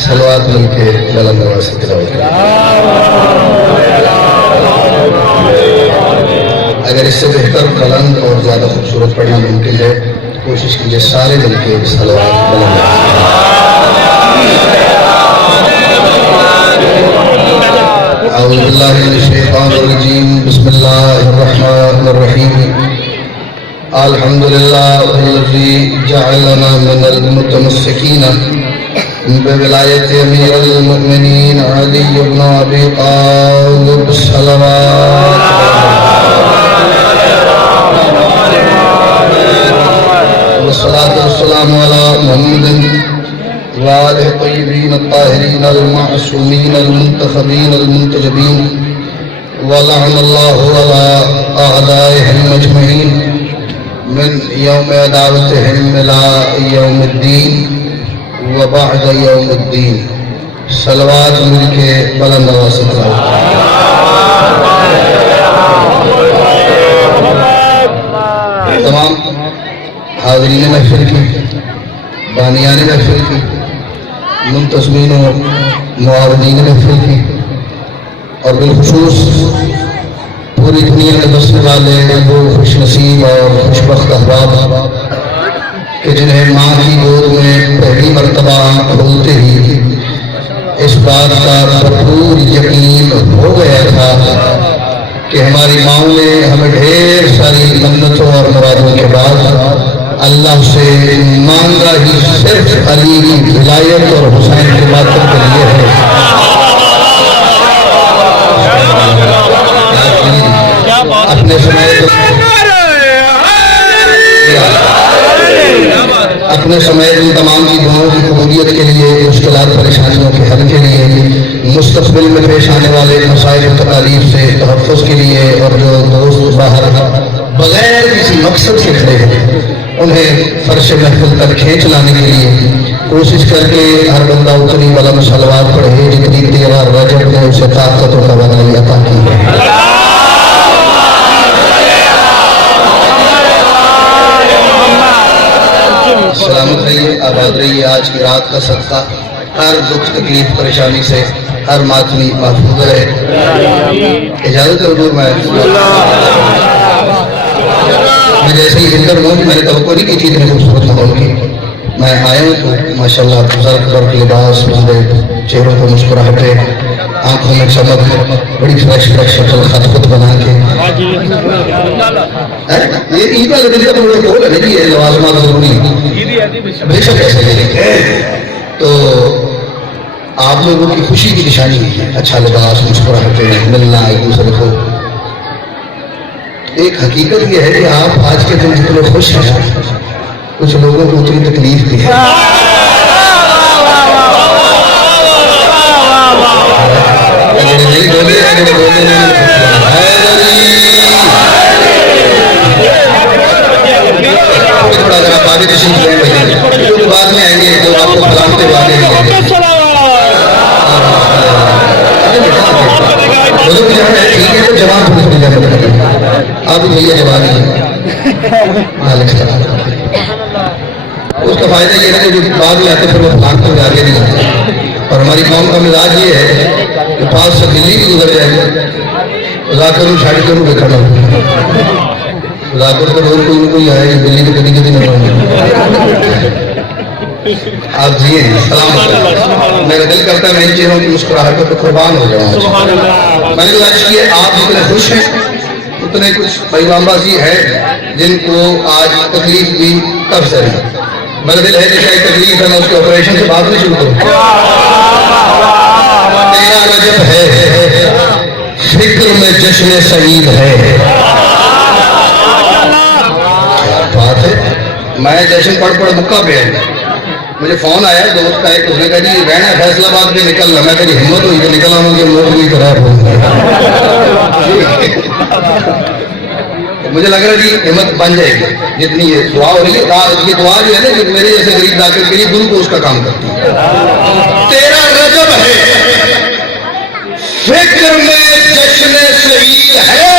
सलवात मिलके बुलंद आवाज से तिलावत करें। अगर इससे बेहतर बुलंद और ज्यादा खूबसूरत पढ़ना मुमकिन है तो कोशिश कीजिए सारे मिलके सलवात बुलंद आऊज़ु बिल्लाहि मिनश शैतानिर रजीम बिस्मिल्लाहिर रहमानिर रहीम अल्हम्दुलिल्लाहिल्लज़ी जअलना मिनल मुतमस्सिकीन बिविलायति अमीरुल मुमिनीन अली इब्न अबी तालिब सल्लल्लाहु वस्सलातु वस्सलामु अला मुहम्मदिन व आलिहि तय्यबीन अत्ताहिरीन अल मासूमीन अल मुंतखबीन अल मुंतजबीन व लअनल्लाहु अला अअदाइहिम अजमईन मिन यौम अदावतिहिम इला यौमिद्दीन व बअद यौमिद्दीन। सलवात मिलके बुलंद आवाज़ से तिलावत। तमाम हाज़रीन महफिल की, बानियान महफिल की, मुंतज़मीन और मुआवदीन महफिल की और बिलखुसूस पूरी दुनिया में बसने वाले वो खुशनसीब और खुशबख्त अहबाब कि जिन्हें माँ की गोद में पहली मरतबा खोलते ही इस बात का भरपूर यकीन हो गया था कि हमारी माओ ने हमें ढेर सारी मन्नतों और मुरादों के बाद अल्लाह से मांगा ही सिर्फ अली की विलायत और हुसैन के मातम के लिए है। अपने समय इन तमाम की दुआओं की कबूलियत के लिए, मुश्किलात परेशानियों के हल के लिए, मुस्तक़बिल में पेश आने वाले मसाइल तकालीफ से तहफ़्फ़ुज़ के लिए और जो दोस्त बाहर बगैर किसी मकसद के खड़े हैं उन्हें फर्श महफिल तक खींच लाने के लिए कोशिश करके हर बंदा उतनी बुलंद सलवात पढ़े जितनी तेरा रजब ने उसे ताकत और तवानाई अता की है। सलामत रहिए, आबाद रहिए। आज की रात का सदका हर दुख तकलीफ परेशानी से हर मातमी महफूज रहे। इजाजत है हुजूर। मैं जैसे ही हिंदर हूँ, मैंने तवक्को नहीं की थी इतने खूबसूरत माहौल की। मैं आया हूँ तो माशाल्लाह बुज़ुर्ग वर्ग लिबास, चेहरों पर मुस्कुराहटें, आंखों में चमक, बड़ी फ्रेश शक्ल खत बना के ये ईद वाले दिन का तो मुझे बोल है कि ये लवाज़िमात ज़रूरी है, बेशक ऐसे तो आप लोगों की खुशी की निशानी है अच्छा लिबास, मुस्कुराहटें, मिलना एक दूसरे को। एक हकीकत यह है कि आप आज के दिन जितने खुश हैं कुछ लोगों को उतनी तकलीफ भी है। थोड़ा अगर आप आगे तशरीफ लें तो बाद में आएंगे तो आपको फलाते वाले ठीक है तो जवाब थोड़ी जाने आप भैया जवाब नहीं। उसका फायदा ये है कि जो बाद में आते फिर वो फलाट को आगे नहीं आते। और हमारी कौम का मिजाज ये है कि पास से दिल्ली भी गुजर जाएगा जाकर साड़ी करूँ देखा ना जाकर तो रोज कोई ना कोई आएगी दिल्ली में कभी कभी नहीं आएंगे। आप जिए सलाम। मेरा दिल करता है मैं इन चेहरों की मुस्कुराहटों पर कुर्बान हो जाऊँ। मैंने तो आज किए आप जितने खुश हैं उतने कुछ पैगामबाजी है जिनको आज तकलीफ भी तब से है। मेरा दिल है कि चाहे तकलीफ है मैं उसके ऑपरेशन से बात नहीं शुरू करूँ। तेरा रजब है फिक्र में जश्न सईद है। क्या बात है। मैं जश्न पढ़ मुक्का पे है। मुझे फोन आया दोस्त का एक, उसने कहा जी रहना फैसलाबाद में निकलना। मैं कहीं हिम्मत हुई तो निकल आऊंगी नौकरी करा। मुझे लग रहा है जी हिम्मत बन जाएगी जितनी ये दुआ हो रही है। ये दुआ जो है ना जो मेरे जैसे गरीब दाखिल के लिए गुरु को उसका काम करती है। तेरा रजब है फिक्र में जश्न सईद है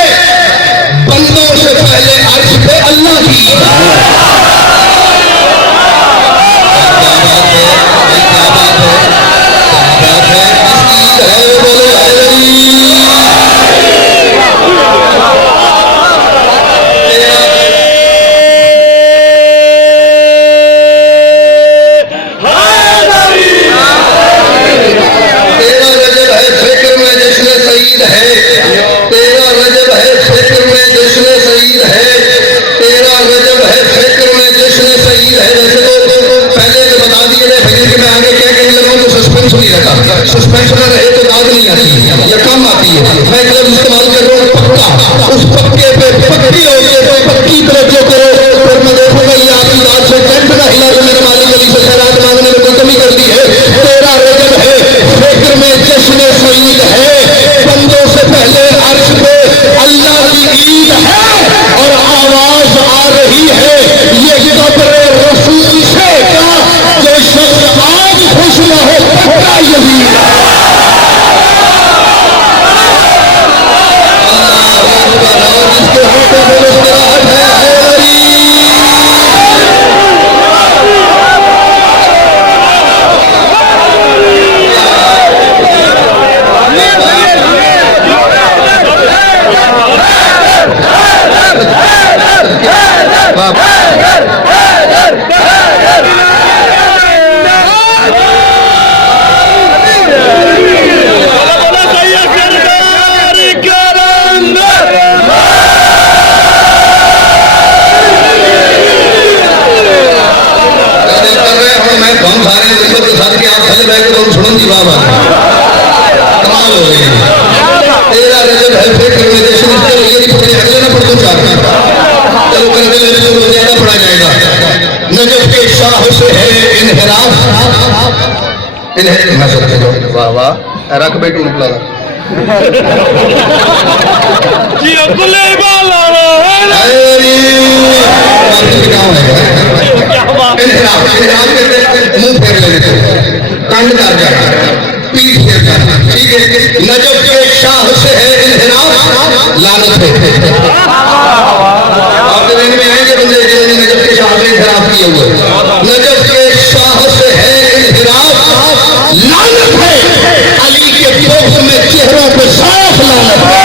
बंदों से पहले अर्श पे अल्लाह की। क्या बात है। तेरा रजब है फिक्र में जश्न सईद है, तेरा रजब है फिक्र में जश्न सईद है। वैसे तो पहले तो बता दिए थे भजन के मैं आगे क्या कहने लगा तो सस्पेंस नहीं रहता, सस्पेंस न रहे तो दाद नहीं आती या कम आती है। मैं एक लफ्ज इस्तेमाल कर रहा हूँ पक्का, उस पक्के पे पक्की होके तो पक्की तवज्जो करो, और मैं देखूंगा ये आपकी बात से कंठ ना हिला तो मेरे मालिक अली से खैरात मांगने में कोई कमी कर दी है। तेरा रजब है फिक्र में जश्न सईद है, बंदों से पहले अर्श पे अल्लाह की ईद है और आवाज आ रही है ये कब्र रसूल से का जो शख्स आज खुश न हो पक्का यही जिसके हाथों में मुस्कुराहट है कमाल हो गई। तेरा रजब है फिक्र में जश्न, ये नहीं पढ़े अगले ना पढ़ दो चार, चलो कर दे तो ज्यादा पढ़ा जाएगा। नजफ के शाह से है इनहराफ, इन्हें सकते हो वाह वाह रख बेटू निकला मुंह फेर लेते कंड कर जाए पीठ फेर जाए, ठीक है। नजफ के शाह से है इनहराफ, लानत है। आपके दिन में आएंगे बंदे जिन्होंने नजफ के शाह से इनहराफ किए हुए, नजफ के शाह से है इनहराफ, लानत है। अली के बोक्स में चेहरों पे साफ लानत है।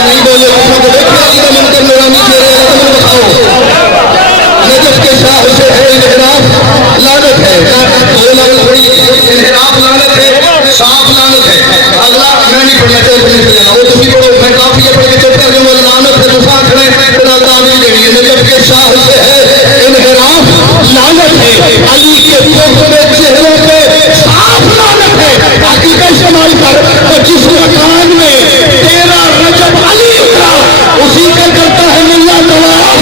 नहीं बोले उसको तो देखो अली का मनकर नूरानी चेहरे वाला तुम बताओ। नजफ के शाह से है इनहराफ, लानत है। इनहराफ लानत है, साफ लानत है। अगला मैं नहीं पढ़ना चाहिए वो तुम पढ़ो, मैं काफी पढ़ के चुप कर दूंगा। लानत है तो साथ खड़े तेरा ताबीर देनी है। नजफ के शाह से है इनहराफ, लानत है। अली के बोक्स में चेहरों पे साफ लानत है। बाकी का इस्तेमाल कर तो जिस मकान में तेरा रजब अली उतरा उसी का करता है मिल्ला तवाफ।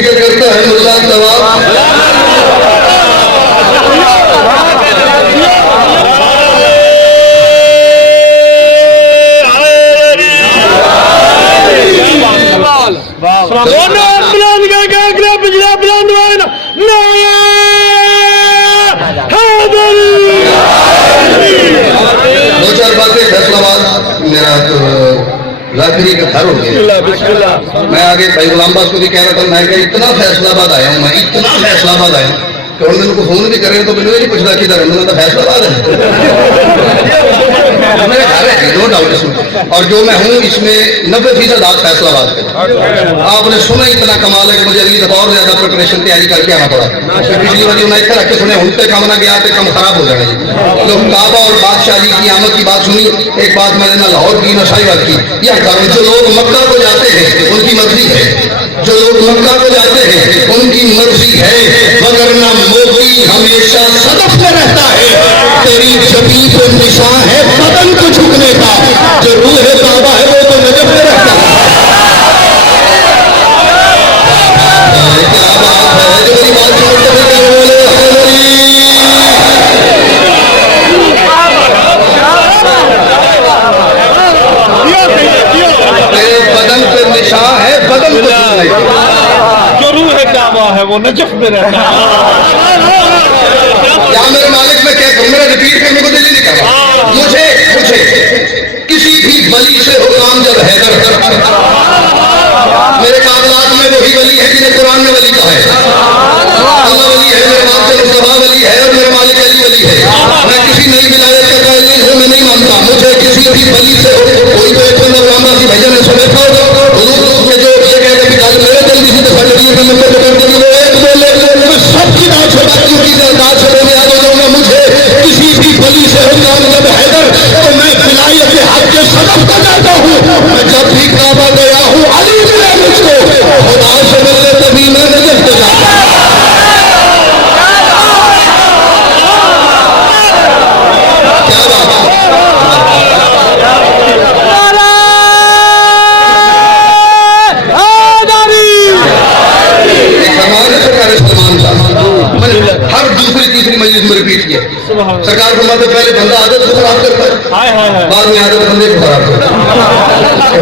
करता है मुल्ला तवाफ। दो चार बातें फैसलाबाद मेरा लाखरी का घर हो गया। मैं आगे भाई गुलाम बास को भी कह रहा था, मैं इतना फैसलाबाद आया हूँ, मैं इतना फैसलाबाद आया हूँ कि उन्होंने मेरे को फोन भी करे तो मैंने नहीं पूछना किधर, उन्होंने तो फैसलाबाद है मेरा घर है नो डाउट इसमें। और जो मैं हूँ इसमें 90% आप फैसलाबाद के। आपने सुना इतना कमाल है कि मुझे अगली दफा और ज्यादा प्रिपरेशन तैयारी करके आना पड़ा। पिछली बार मैं इतना रख के सुने हूँ कम ना गया तो कम खराब हो जाएगा। लोग काबा और बादशाही की आमद की बात सुनी, एक बात मैंने ना लाहौर की ना शाहीबाग की। यह कारण जो लोग मक्का को जाते हैं उनकी मर्जी है, जो लोग मक्का को जाते हैं उनकी मर्जी है, वगरना मोती हमेशा सदफ में रहता है। तेरी जबी पे निशान है बदन को झुकने का, जो रूह है काबा है वो तो नजफ में रहता है। क्या बात है जो मेरी बात सुनते हुए क्या बोले तेरे बदन पे निशान है बदन को झुकने का, जो रूह है है वो नजफ में रहता है। या मेरे मालिक में क्या कहूँ, मेरा रिपीट करने को दिल ही नहीं कर रहा। मुझे मुझे किसी भी वली से हो काम जब हैदर मेरे कागजात में वही वली है जिन्हें कुरान में वली कहा है। अल्लाह वली है, मेरे बाप से मुस्तफा वली है और मेरे मालिक अली वली है। मैं किसी नई विलायत का कायल नहीं हूँ, मैं नहीं मानता। मुझे किसी भी वली से हो कोई तो एक बंदा रामा की भजन ने सुने था हुजूर जो ये कहते कि कल मेरे दिल किसी दफा नबी की नंबर कर दी वो एक बोले मैं सब की बात छोड़ती हूँ की बात छोड़ने आ जाऊंगा। मुझे किसी भी वली से हो काम जब हैदर तो मैं विलायत के हक के सदफ का जाता हूँ। मैं जब भी काबा गया हूँ अली मिले मुझको, खुदा से मिलने तभी मैं नजर को जाता हूँ। क्या बात हर दूसरी तीसरी मजलिस में रिपीट किया। सरकार फरमाते पहले बंदा आदत को खराब करता है, बाद में आदत बंदे को खराब करता है।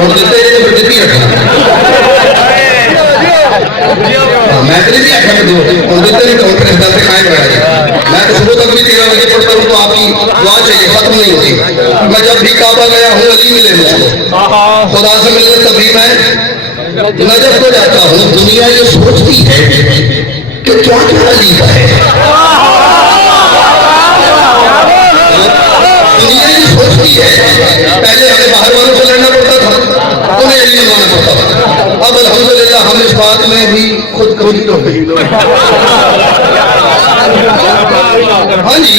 हम देते हैं फिर देती रखना। मैं तो नहीं आखा दो और देते नहीं कॉन्फ्रेंस करते खाए रहेगा। मैं तो सुबह तक भी 13 बजे पढ़ता हूँ तो आपकी दुआ चाहिए, खत्म नहीं होती। मैं जब भी काबा गया हूँ अली मिले मुझको, खुदा से मिलने तभी मैं नजर को जाता हूँ। दुनिया ये सोचती है कि क्या क्या अली का है। दुनिया ये सोचती है पहले हमें बाहर वालों से लड़ना पड़ता था, उन्हें अली मनवाना पड़ता था। अब अल्हम्दुलिल्लाह हम इस बात में भी खुद कबीर हो गए। हाँ जी,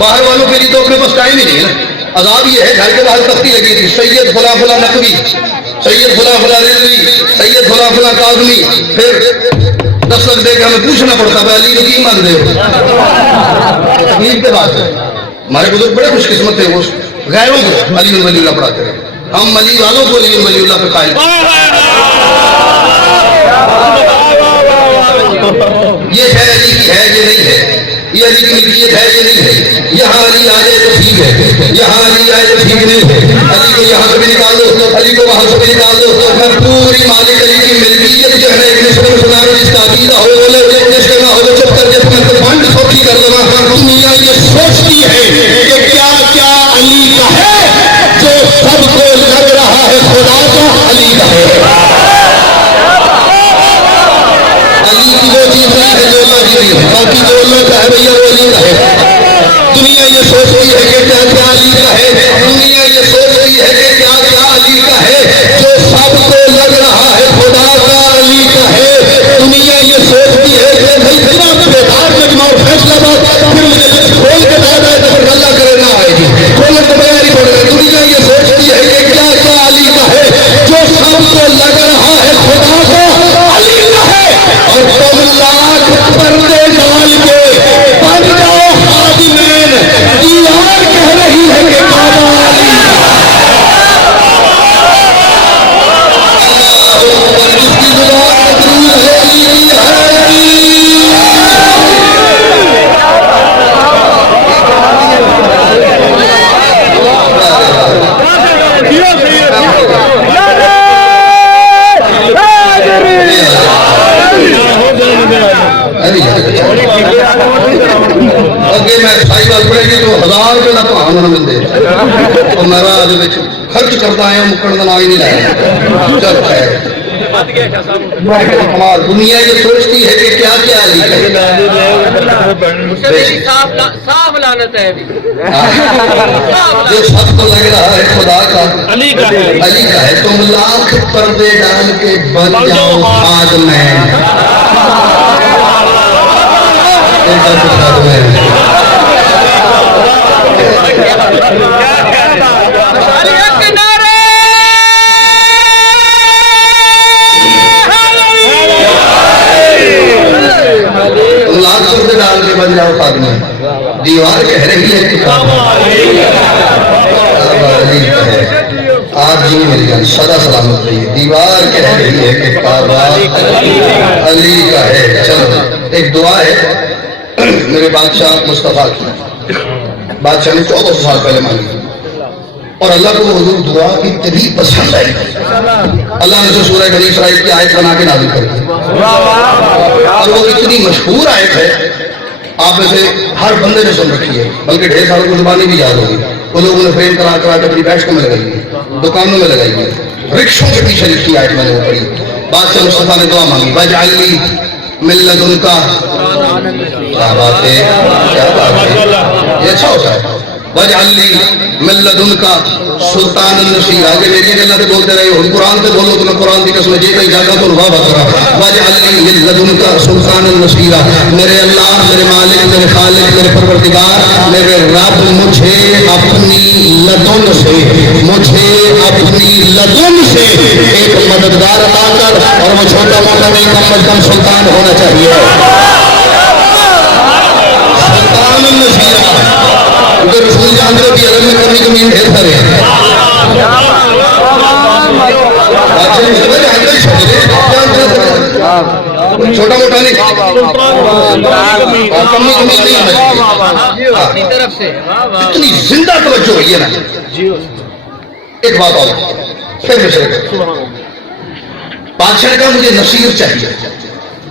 बाहर वालों के लिए तो अपने पास टाइम ही नहीं है ना। अजाब ये है, घर के बाहर तख्ती लगी थी, सैयद फला फला नकवी, सैयद फला फला रिजवी, सैयद फला फला काजमी। फिर 10 लाख देकर हमें पूछना पड़ता है अली को की मानते हो। तकलीफ के बात है। हमारे बुजुर्ग बड़े खुशकिस्मत थे, वो गैरों को अली वलीउल्लाह पढ़ाते रहे। हम अली वालों को अली वलीउल्लाह पे कायल। ये है अली की है, ये नहीं है। ये अली की मिल्कियत है, ये नहीं है। यहाँ अली आ जाए तो ठीक है, यहाँ अली आए तो ठीक नहीं है। अली को यहाँ से भी निकाल दो, अली को वहां से भी निकाल दो। मैं पूरी मालिक अली की मिल्कियत जो है एक निस्बत में सुना रहा हूँ, जिसका अकीदा हो बोले, जिसका ना हो चुप करके मैं तो फंड सोची कर दूंगा। दुनिया ये सोचती है कि क्या क्या अली का है जो सबको लग रहा है खुदा का अली का है। अली की वो चीज नहीं है जो अल्लाह की नहीं है, बाकी जो अल्लाह का है भैया वो अली का है। दुनिया ये सोचती है कि क्या क्या अली का है, दुनिया ये सोचती है कि क्या क्या अली का है जो सबको लग रहा है खुदा का अली का है। दुनिया ये सोचती है कि भाई बिना बेकार मजमा और फैसलाबाद फिर मुझे खोल के दाद आए तो फिर गल्ला करे ना आएगी, खोलने को बयान ही पड़ रहा है। दुनिया ये सोचती है कि क्या क्या अली का है जो सबको लग रहा है खुदा का अली का है। और तुम लाख पर्दे डाल के बन जाओ हादिमैन, दीवार कह रही है कि काबा अली का। अल्लाह अकबर, जिसकी जुबान मकरूर है अली की है। अगे मैं साई गल पड़ेगी तो 1000 रुपये का भाव ना मिलते और मेरा खर्च करता है मुकण का ना ही नहीं लाया। चल है कमाल। दुनिया ये सोचती है कि क्या क्या अली है, साफ लानत है अभी। जो सबको लग रहा है खुदा का अली का है, अली का है। तुम लाख पर्दे डाल के बन जाओ खादमैन। लाख पर्दे डाल के बन जाओ खादमैन। दीवार कह रही है कि आप जी मेरी जान सदा सलामत रहिए। दीवार कह रही है कि काबा अली का है। चलो एक दुआ है मेरे बादशाह मुस्तफा की, बादशाह ने 1400 साल पहले मांगी और अल्लाह को हुजूर दुआ इतनी पसंद आई, अल्लाह ने सूरह बनी इसराइल की आयत बना के नाज़िल कर दी। और वो इतनी मशहूर आयत है, आप में से हर बंदे ने सुन रखी है, बल्कि ढेर सालों को जुबानी भी याद होगी। वो लोगों ने फ्रेम करा करा के अपनी बैठकों में लगाई है, दुकानों में लगाई है, रिक्शों के पीछे लिखी आयत मैंने वो पढ़ी। बादशाह मुस्तफा ने दुआ मांगी, वजअली मिन लदुनका, क्या बात है, क्या बात है, ये अच्छा होता है। वजअली मिन लदुनका सुल्तानन नसीरा, आगे मेरी गल्ला से बोलते रहे हो, कुरान से बोलो तो मैं कुरान की कसम जे इजाजत तो वाह बकरा। वजअली मिन लदुनका सुल्तानन नसीरा, मेरे अल्लाह, मेरे मालिक, मेरे खालिक, मेरे परवरदिगार, मेरे रब, मुझे अपनी लदुन से, मुझे अपनी लदुन से एक मददगार अता कर, और वो छोटा मोटा नहीं, कम अज कम सुल्तान होना चाहिए, सुल्तानन नसीरा। क्योंकि रसूल जानते हो कि अरब में कमी कमी ढेर सारे हैं। छोटा मोटा नहीं, कमी कमी नहीं है, अपनी तरफ से इतनी जिंदा तवज्जो हुई है ना। एक बात और फिर बादशाह का मुझे नसीर चाहिए,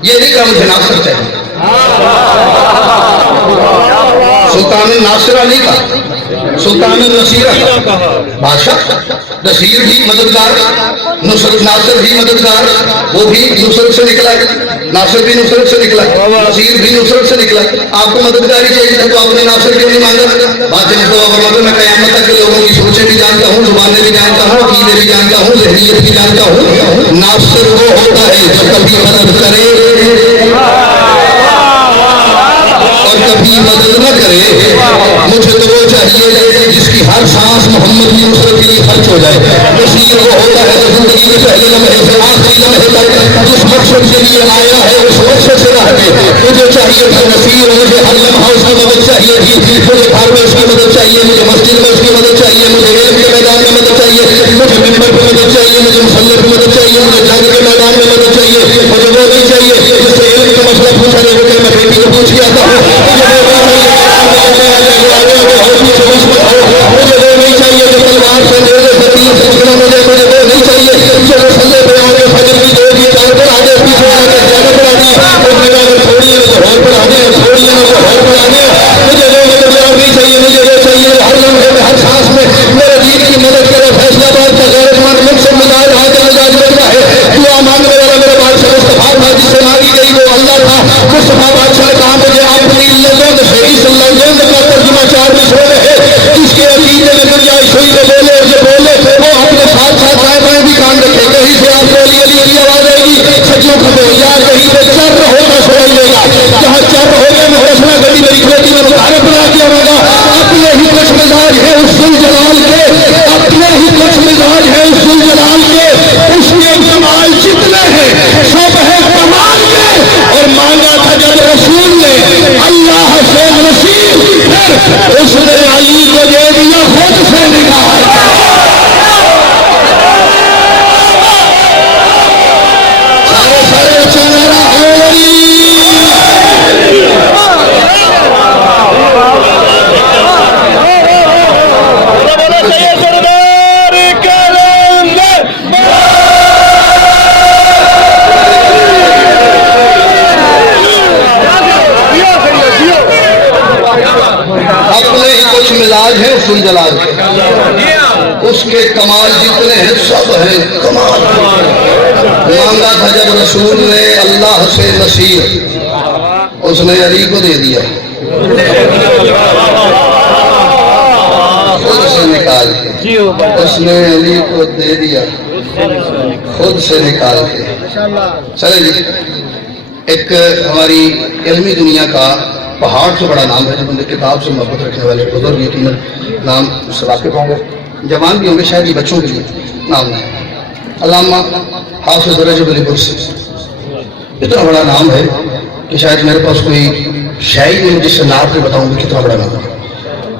ये नहीं कहा मुझे नासिर चाहिए। सुल्तान नासिरा नहीं कहा, सुल्तान नसीरा कहा। बादशाह नसीर भी मददगार, नुसरत नासिर भी मददगार, वो भी नुसरत से निकला, नासिर भी नुसरत से निकला, नसीर भी नुसरत से निकला। आपको मददगारी चाहिए तो आपने नासिर क्यों नहीं मांगा? बादशाह तो मैं क़यामत तक के लोगों की सोचें भी जानता हूँ, जुबानें भी जानता हूँ, अकीदे भी जानता हूँ, ज़हनियत भी जानता हूँ। नासिर वो होता है जो कभी मदद करे और कभी मदद न करे। मुझे तो वो चाहिए जिसकी हर सांस मोहम्मद की नुसरत के लिए खर्च हो जाए। नसीर वो होता है जो जिंदगी के पहले लम्हे से आखिरी लम्हे तक जिस मकसद के लिए आया है उस मकसद से रह गए। मुझे चाहिए था नसीर, मुझे हर लम्हा उसकी मदद चाहिए थी, मुझे घर में उसकी मदद चाहिए, मुझे मस्जिद में उसकी मदद चाहिए, मुझे इल्म के मैदान में मदद चाहिए, मुझे मिंबर पर मदद चाहिए, मुझे मुसल्ले पर मदद चाहिए, मुझे जंग के मैदान में मदद चाहिए। मुझे वो नहीं चाहिए जिससे इल्म का मसला पूछा जाए, मैं बेटी को पूछ के आता हूँ। मुझे वो नहीं चाहिए जो तलवार से मेरे फकीर से मुझे मुझे वो नहीं चाहिए जो मसल्ले पे आगे फजर की दो की चार पर आगे पीछे आगे ज्यादा पर आगे थोड़ी है तो और पर आगे, थोड़ी है तो और पर आगे। मुझे वो मददगार नहीं चाहिए, मुझे वो चाहिए हर लम्हे में, हर सांस में मेरे दीन की मदद करे। फैसलाबाद का गैरतमंद मुझसे मिजाज हाजिर मिजाज बनता है, दुआ मांगने वाला मेरे बादशाह मुस्तफा था, जिससे मांगी गई वो अल्लाह था। मुस्तफा बादशाह ने कहा मुझे अपनी लज़्ज़त से, इस लज़्ज़त का तर्जुमा चार मिसरों में है, इसके अकीदे में गुंजाइश हुई तो बोले, और जो बोले वो अपने साथ साथ बाएं बाएं भी कान रखे। कहीं से आपको अली अली की आवाज आएगी, सच्चों खबो या कहीं पे चर होगा सुनाई देगा। जहाँ चर होगा मैं रसना गली मेरी खेती में मुतारफ बना के आऊंगा। अपने ही कुछ मिजाज है उस जुलजलाल के, अपने ही कुछ मिजाज है उस जुलजलाल के, उसके कमाल जितने हैं सब है कमाल के। और मांगा था जब रसूल ने अल्लाह से नसीब, फिर उसने अली को दे दिया खुद से निकाल। सारे सारे चेहरा अपने ही कुछ मिजाज है उस जलाल के, उसके कमाल जितने हैं सब हैं कमाल। मांगा था जब रसूल ने अल्लाह से नसीर, उसने अली को दे दिया खुद से निकाल के, उसने अली को दे दिया खुद से निकाल के। चले जी, एक हमारी इल्मी दुनिया का पहाड़ से बड़ा नाम है, जो बंदे किताब से मोहब्बत रखने वाले बुजुर्ग यकीनन नाम से वाकिफ होंगे, जवान भी होंगे, शायद ये बच्चों के लिए नाम नहीं। अल्लामा हाफिज रजब अली बुर्सी, इतना बड़ा नाम है कि शायद मेरे पास कोई शायरी नहीं जिससे नाम पे बताऊंगी कितना बड़ा नाम है।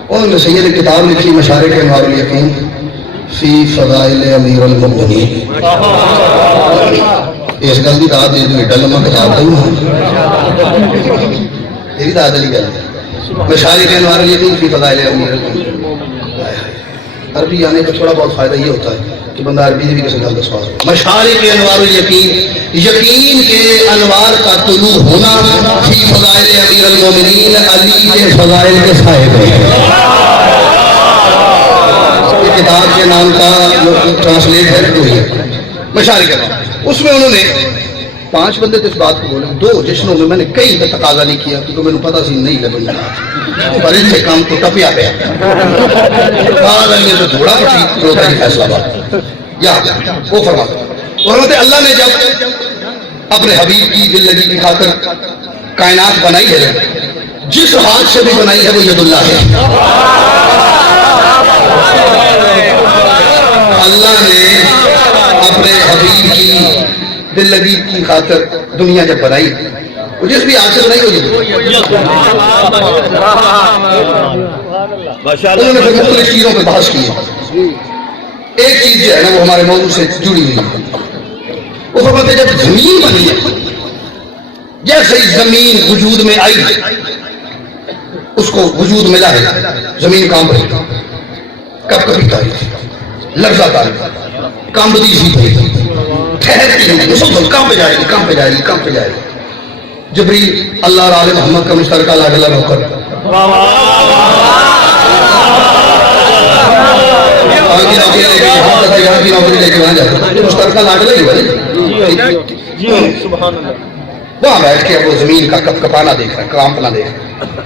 उन्होंने सैयद किताब लिखी मशारिक अनवारुल यकीन फी फज़ाइल अमीरुल मुमिनीन। इस गल की दाद दे दी, डलमा किताब नहीं यही दाद अली गल है। मशारिक अनवारुल यकीन फी फज़ाइल अमीरुल मुमिनीन। अरबी आने का थोड़ा बहुत फायदा ये होता है कि बंदा अरबी भी किसी गल दसवा मशारिक अनवार यकीन यकीन के अनवार का तुलू होना फी फज़ाइल अमीर अल मोमिनीन अली के फज़ाइल के साहिब है। किताब के नाम का ट्रांसलेट है हुई है मशारिक अनवार। उसमें उन्होंने 5 बंदे तो इस बात को बोले, 2 जिसनों में मैंने कहीं पे तकाजा नहीं किया क्योंकि मैंने पता सी नहीं लगनी पर इनसे काम तो टपिया पे तो थोड़ा फैसला बात या वो फरमाते अल्लाह ने जब अपने हबीब की दिल लगी की खातिर कायनात बनाई है, जिस हाथ से भी बनाई है वो यदुल्लाह है। अल्लाह ने अपने हबीब की दिल लगी की खातिर दुनिया जब बनाई, वो जिस भी हाथ से बनाई वो उन्होंने फिर मुख्तलिफ चीजों पर बहस की है। एक चीज जो है ना वो हमारे मौजूद से जुड़ी हुई है। वो फरमाते जब जमीन बनी है, जैसे ही जमीन वजूद में आई उसको वजूद मिला है, जमीन कांप रही, कब कभी तारी लफ्जा तारी कांपती सी थी, ठहरती है, काम पे जाएगी काम पे जाएगी काम पे जाएगी। जबरील अल्लाह और आले मोहम्मद का मुश्तरका लाडला नौकर नौकरी लेके वहां जाता मुश्तरका लाडला ही भाई, वहां बैठ के वो जमीन का कपकपाना देख रहा है, कांपना देख रहा है।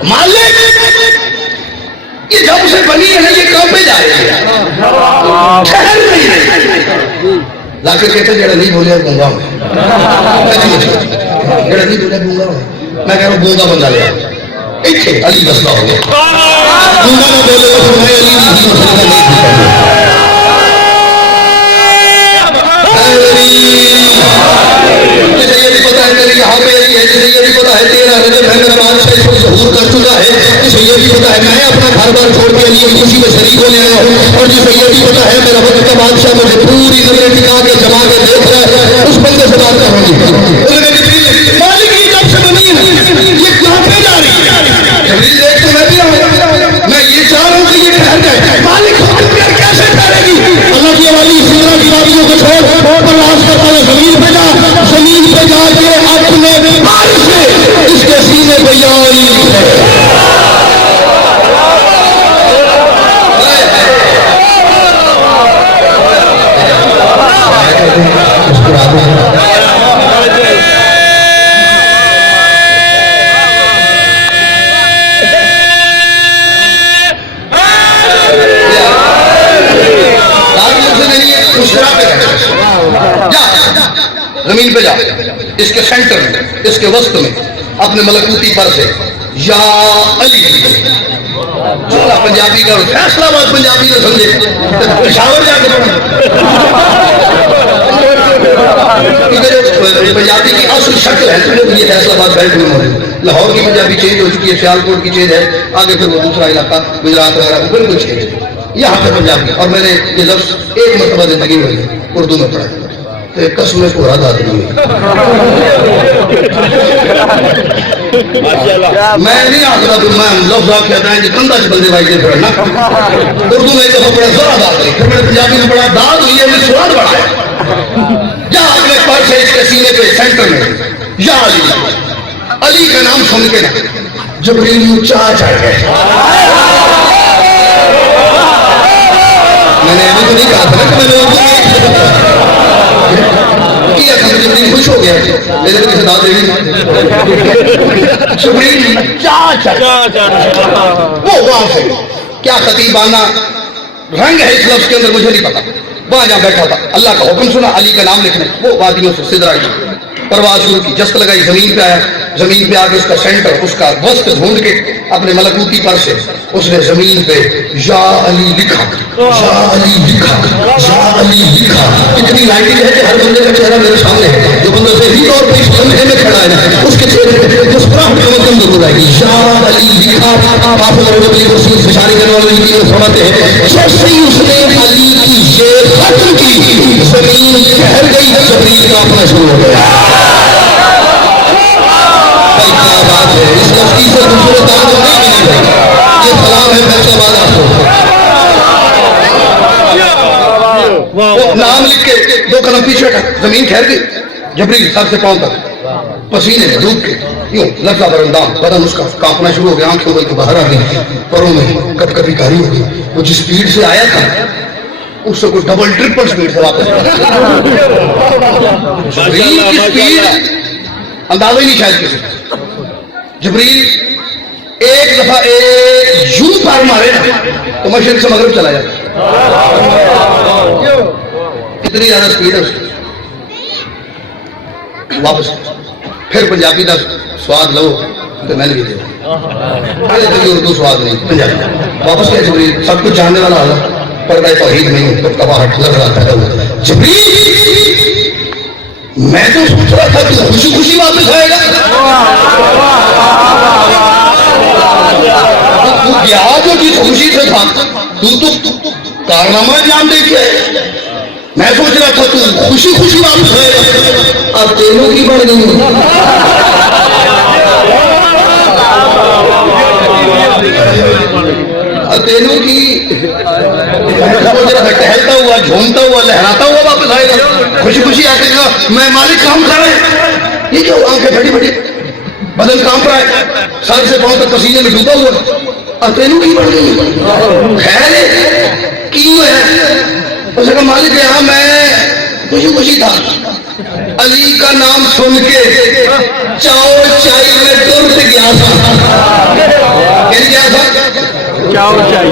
मालिक ये जब से बनी है ना ये कांपे जा रही है, ठहर नहीं रही। लाकर कहते जरा नहीं बोले गूंगा मैं, जरा नहीं बोले गूंगा मैं कह रहा हूँ गूंगा बंदा लिया इतने अली मसला हो गया, गूंगा ना बोले तो मैं अली नहीं जिसे ये भी पता है मेरे यहाँ पे अली है, जिसे ये भी पता है तेरा रजब है मेरा बादशाह इसको ज़हूर कर चुका है, जिसे ये भी पता है मैं अपना घर बार छोड़ के अली की खुशी में शरीक होने आया हूँ, और जिसे ये भी पता है मेरा वक्त का बादशाह मुझे पूरी नजरें टिका के जमा के देख रहा है, उस बंदे से बात करूंगी। मालिक ये जब से बनी है ये कहाँ पे जा रही है, जबरील देख तो मैं भी आऊँ, मैं ये चाह रहा हूँ कि ये ठहर जाए। मालिक कैसे ठहरेगी, अल्लाह की वाली सिमरा की बातियों को छोड़ प्रवास करता है, जमीन पे जा, जमीन पे जाके अपने माल से इसके सीने पे या अली जमीन पे जा, इसके सेंटर में इसके वस्त में अपने मलकूती पर से या अली पंजाबी का फैसलाबाद पंजाबी ने समझे पेशावर जाके पंजाबी की असल शक्ल है ये फैसलाबाद बेल्ट में मौजूद। लाहौर की पंजाबी चेंज हो चुकी है, सियालकोट की चेंज है, आगे फिर वो दूसरा इलाका गुजरात वगैरह बिल्कुल चेंज है। यहाँ पे पंजाबी और मैंने ये लफ्ज एक मरतबा जिंदगी में उर्दू में पढ़ा तो एक कसम को रहा आदमी मैं नहीं आखता कि मैं लफ्ज कहता है कंधा च बंदे वाई फिर ना उर्दू में तो बड़ा जोरा दाद हुई, फिर मैंने पंजाबी में बड़ा दाद हुई है, मैंने स्वाद बढ़ाया। या अपने पर्स है इसके सीने पे सेंटर में या अली, अली का नाम सुन के ना जबरील चाह चढ़ गए। मैंने अभी तो नहीं कहा था ना कि मैंने उर्दू किया था, जबरील खुश हो गया, लेकिन किसी दाद जबरील वो वहां से क्या खतीबाना रंग है इस लफ्ज के अंदर मुझे नहीं पता, वहां जहां बैठा था अल्लाह का हुक्म सुना अली का नाम लिखने, वो वादियों से सिदरा की परवाज शुरू की, जस्त लगाई, जमीन पे आया, जमीन पे आके उसका सेंटर उसका वस्त ढूंढ के अपने मलकूती पर से उसने जमीन पे या अली लिखा, या अली लिखा, या अली लिखा। इतनी लाइटिंग है कि हर बंदे का चेहरा मेरे सामने है, जो बंदा सही तौर पर इस लम्हे में खड़ा है ना उसके चेहरे पे मुस्कुराहट कम हो जाएगी। या अली लिखा, आप अली रसूल से शादी करने वाले की फरमाते हैं जैसे ही उसने अली की ये खत्म की जमीन ठहर गई, जबरील का अपना शुरू हो गया। क्या बात है, इस लफ्ज़ से दूसरे काम नहीं मिली है, ये सलाम है फैसलाबाद आपको। वो नाम लिख के 2 कदम पीछे हटा, जमीन ठहर गई। जबरील सर से पांव तक पसीने में डूब के यूं लफ्जा बरंदाम, बदन उसका कांपना शुरू हो गया, आंखें उबल के बाहर आ गई, परों में कभी कारी हो गई। वो जिस स्पीड से आया था उससे कुछ डबल ट्रिपल स्पीड से वापस जबरील की स्पीड अंदाजा ही नहीं शायद किसी। जबरील एक दफा यूं पैर मारे ना तो मशरिक से मगरिब चला जाता, इतनी ज्यादा स्पीड है उसकी। वापस फिर पंजाबी का स्वाद लो तो मैंने भी दिया, उर्दू स्वाद नहीं पंजाबी। वापस क्या जबरील सब कुछ जानने वाला होगा, पर्दा तौहीद नहीं तो कबाहट लग रहा था। जबरील मैं तो सोच रहा था कि खुशी खुशी वापस आएगा, तू गया जो जिस खुशी से था तू तो कारनामा जान देखे। मैं सोच रहा था तू खुशी खुशी वापस आएगा, अब तेनों की बढ़ गई। तेनों की सोच रहा था टहलता हुआ, झूमता हुआ, लहराता हुआ वापस आएगा, खुशी खुशी आके कहा मैं मालिक काम कर रहे। ये क्यों आंखें फटी फटी, बदन कांप रहा है, सर से पांव तक पसीने में डूबा हुआ, और तेनों की बढ़ गई। खैर क्यों है? उसने कहा मालिक यहाँ मैं खुशी खुशी था, अली का नाम सुन के चाओ चाय में तुरंत गया था। क्या था? चाओ चाय।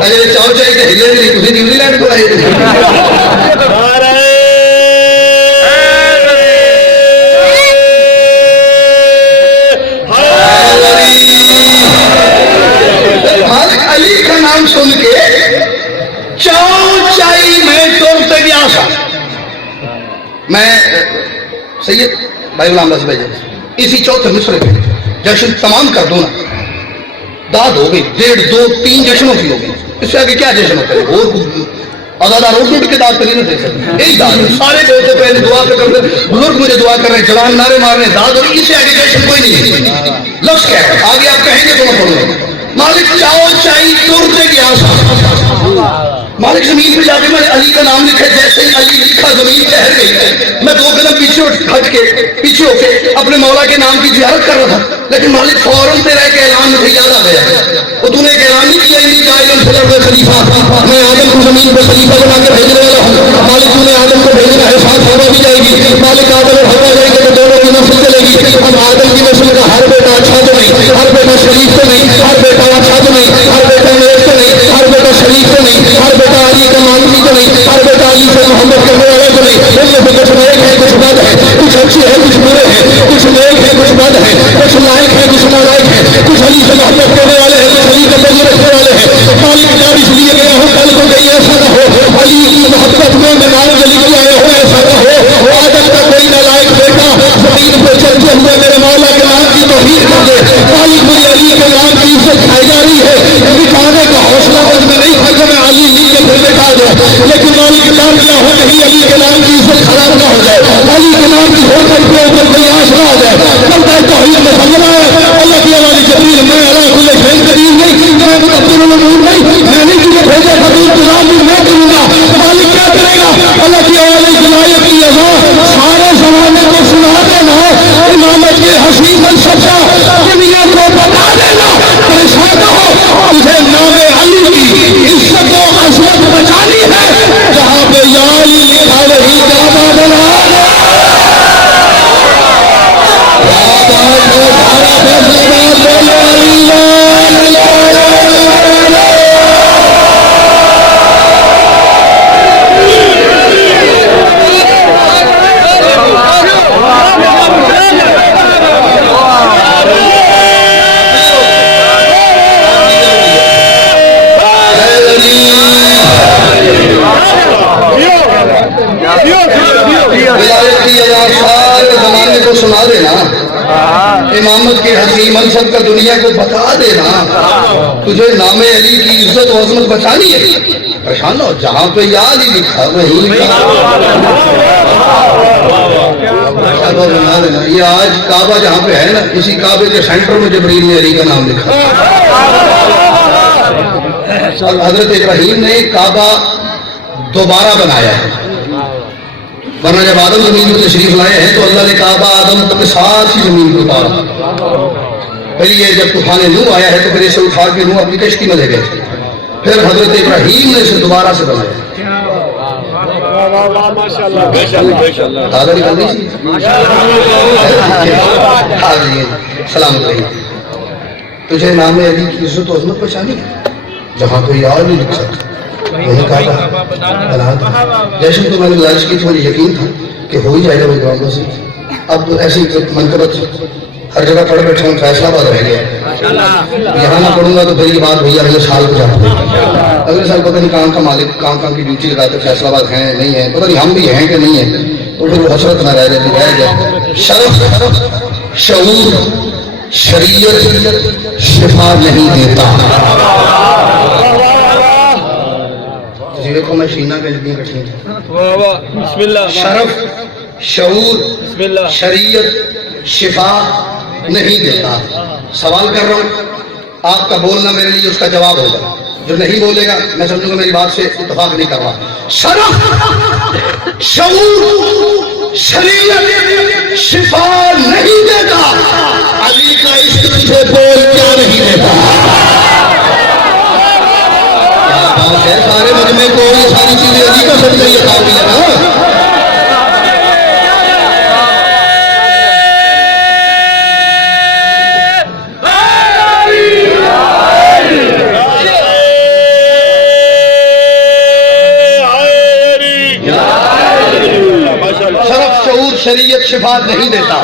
अरे चाओ चाय के हिले नहीं, तुझे न्यूजीलैंड को आए थे। अली का नाम सुन के चाओ चाय में तुरंत गया था। मैं सैयद भाई गुलाम नबी भाई इसी चौथे मिसरे में जश्न तमाम कर दो ना, दाद हो गई, 1.5, 2, 3 जश्नों की हो गई, इससे आगे क्या जश्न होता है? और आजादार और के दाद तो नहीं दे सकते, एक दाद सारे बोलते पहले दुआ पे करते, बुजुर्ग मुझे दुआ कर रहे हैं, जवान नारे मार रहे हैं, दाद हो, इससे आगे जश्न कोई नहीं है। लफ्ज क्या है आगे आप कहेंगे तो मैं पढ़ूंगा। मालिक चाओ चाय तुरते गया, मालिक जमीन पे जाके मैंने अली का नाम लिखा, जैसे ही अली लिखा जमीन ठहर गई। मैं 2 कदम पीछे हट के पीछे होके अपने मौला के नाम की जियारत कर रहा था, लेकिन मालिक फौरन तेरा एक ऐलान मुझे याद आ गया। वो तूने एक ऐलान नहीं किया खलीफा, मैं आदम को जमीन पर खलीफा बना के भेजने वाला हूँ। मालिक तूने आदम को भेजना है, साथ हवा भी जाएगी, मालिक आदम और हवा जाएंगे तो दोनों की नस्ल चलेगी। हम आदम की नस्ल का हर बेटा अच्छा तो नहीं, हर बेटा शरीफ तो नहीं, हर बेटा अच्छा तो नहीं, हर बेटा नेक तो नहीं, हर बेटा शरीफ तो नहीं, हर बेटा अली का मानवी तो नहीं, हर बेटा अली से मोहम्मद करने वाला तो नहीं। उनमें से कुछ नेक है, कुछ बद है, कुछ अच्छे हैं, कुछ बुरे हैं, कुछ नेक है, कुछ बद है, कुछ लायक है, कुछ नालायक है, कुछ अली से मोहब्बत करने वाले हैं, कुछ अली का बजू रखने वाले हैं। मालिक मैं इसलिए गया हूँ, कल को कहीं ऐसा न हो अली की मोहब्बत में मैं नाम अली की आया हूँ, ऐसा न हो आदम का कोई नालायक बेटा जमीन पर चलते हुए मेरे मौला के नाम की तौहीद कर दे। मालिक मुझे अली के नाम की इज्जत खाई जा रही है, मिटाने का हौसला मुझ में नहीं था कि मैं अली लिख के फिर मिटा दूं, लेकिन मालिक नाम क्या हो कहीं अली के नाम की इज्जत खराब न हो जाए, अली के नाम की होकर के ऊपर कोई आश न आ जाए। करता है तौहीद में समझना है अल्लाह की वाली जबरील, मैं अला कुल शैइन कदीर नहीं, मैं मुदब्बिरुल उमूर नहीं, मैंने तुझे भेजा था तो इंतजाम भी मैं करूंगा। मालिक क्या करेगा? अल्लाह की वाली हिदायत की अज़ान सारे जमाने को सुना देना, इमामत के हसीन मनसब का दुनिया को बता देना, परेशान न हो, तुझे नामे अली की इज्जत और अजमत बचानी है। जहां पे या अली लिखा वही काबा बना दे। सारे जमाने को सुना देना, इमामत के हसी मनसब का दुनिया को बता देना, तुझे नामे अली की इज्जत और अजमत बचानी है। परेशान हो, जहां पे या अली लिखा वही बना देना। ये आज काबा जहां पे है ना, इसी काबे के सेंटर में जबरील ने अली का नाम लिखा। और हजरत इब्राहीम ने काबा दोबारा बनाया है। वरना जब आदम जमीन पर तशरीफ लाए हैं तो अल्लाह ने कहा आदम तुमने साथ ही जमीन को उतारा। फिर ये जब तूफान नूह आया है तो फिर इसे उठा के नूह अपनी कश्ती में ले गए। फिर हजरत इब्राहीम ने इसे दोबारा से बनाया। सलामत रही। तुझे नाम अली की इज्जत और अजमत पहचानी जहाँ कोई और नहीं लिख सकता। वही कहा जैसे तो मैंने गुजारिश की थी, मुझे यकीन था कि हो ही जाएगा मेरी बातों से। अब तो ऐसी मनकबत हर जगह पढ़ बैठे हूँ, फैसलाबाद रह गया। यहाँ ना पढ़ूंगा तो फिर ये बात भैया अगले साल को जाती है। अगले साल पता नहीं काम का मालिक काम की ड्यूटी लगाते फैसलाबाद है नहीं है, पता नहीं हम भी हैं कि नहीं है, तो फिर वो हसरत ना रह जाती रह जाए। शरफ शऊर शरीयत शिफा नहीं देता। देखो मैं शीना के जगह कठी शरफ शऊर शरीयत शिफा नहीं देता। सवाल कर रहा हूं, आपका बोलना मेरे लिए उसका जवाब होगा। जो नहीं बोलेगा मैं समझूंगा मेरी बात से इत्तेफाक नहीं कर रहा। शरफ शऊर शरीयत शिफा नहीं देता। अली का इश्क तुझे बोल क्या नहीं देता। क्या बात है, सारे मजमे को ये सारी चीजें अली का समझ ये काबिल है ना। शरीयत शिफा नहीं देता।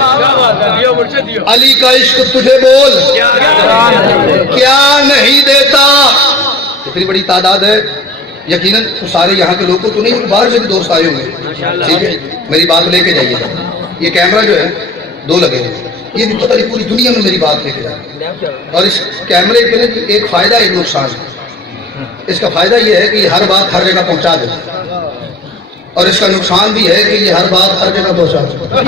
अली का इश्क तुझे बोल क्या नहीं देता। इतनी बड़ी तादाद है, यकीनन तो सारे यहाँ के लोगों तो नहीं, बाहर से भी दोस्त आए होंगे। ठीक है, मेरी बात लेके जाइए। ये कैमरा जो है 2 लगे हैं, ये भी पता नहीं पूरी दुनिया में मेरी बात लेके जाए। और इस कैमरे के एक फायदा एक नुकसान है। इसका फायदा ये है कि ये हर बात हर जगह पहुंचा देता है, और इसका नुकसान भी है कि ये हर बात हर जगह पहुंचा देता है।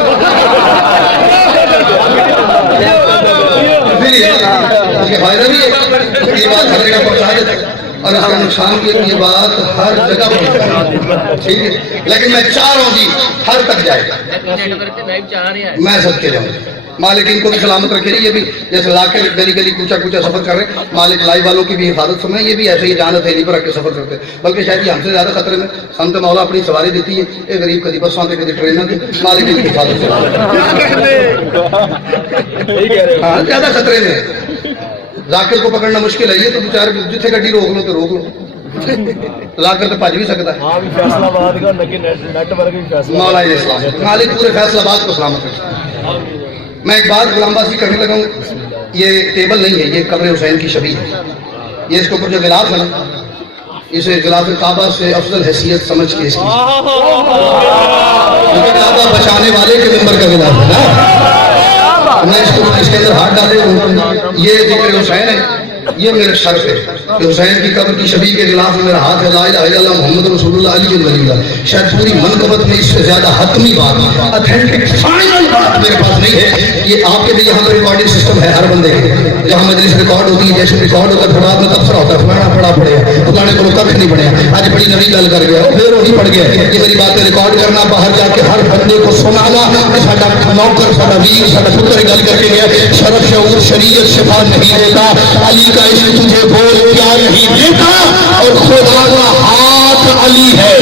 इसका फायदा भी है कि ये बात हर जगह पहुंचा देता है, और इसका नुकसान भी है कि ये बात हर जगह पहुंचा देता है। ठीक है, लेकिन मैं चाह रहा हूँ जी हर तक जाए। मैं सबके जाऊँ। मालिक इनको भी सलामत रखे। ये भी जैसे लाके गली गली कूचा कूचा सफर कर रहे, मालिक लाइव वालों की भी हिफाजत समय, ये भी ऐसे ही जानत है नहीं पर रख के सफर करते, बल्कि शायद ये हमसे ज्यादा खतरे में। संत मौला अपनी सवारी देती है, ये गरीब कभी बस आते कभी ट्रेन आते, मालिक इनकी हिफाजत से हाँ ज्यादा खतरे में। जाकिर को पकड़ना मुश्किल है, ये तो बेचारे जिथे गड्डी रोक लो तो रोक लो, जाकिर तो भज भी सकता है। मौला इस्लाम मालिक पूरे फैसलाबाद को सलामत रखे। मैं एक बात गुलामबाजी करने लगा हूँ, ये टेबल नहीं है, ये कब्र हुसैन की छवि है। ये इसके ऊपर जो गिलाफ है ना, इसे गिलाफ काबा से अफजल हैसियत समझ के इसकी, क्योंकि काबा बचाने वाले के नंबर का गिलाफ है ना। मैं इसके अंदर हाथ डाले, ये जिक्र हुसैन है, ये मेरे शर्फ है कि हुसैन की कब्र की छवि के खिलाफ में मेरा हाथ है। ला इलाहा इल्लल्लाह मोहम्मद रसूलुल्लाह अली वलील्लाह। शायद पूरी मनकबत में इससे ज्यादा हतमी बात, ऑथेंटिक फाइनल बात मेरे पास नहीं है। ये आपके भी यहाँ पर रिकॉर्डिंग सिस्टम है हर बंदे के, जहाँ मजलिस रिकॉर्ड होती है, जैसे रिकॉर्ड होता है थोड़ा में तबसरा होता है, फलाना पड़ा पड़ेगा फलाने को कख नहीं पड़ेगा। आज बड़ी नवी गल कर गया फिर वही पड़ गया। ये मेरी बातें रिकॉर्ड करना, बाहर जाके हर बंदे को सुनाना, साडा नौकर साडा वीर साडा पुत्र गल करके गया। शरफ शऊर शरीयत शिफा नहीं देता। अली का इश्क तुझे बोल क्या नहीं देता। और खुदा का हाथ अली है,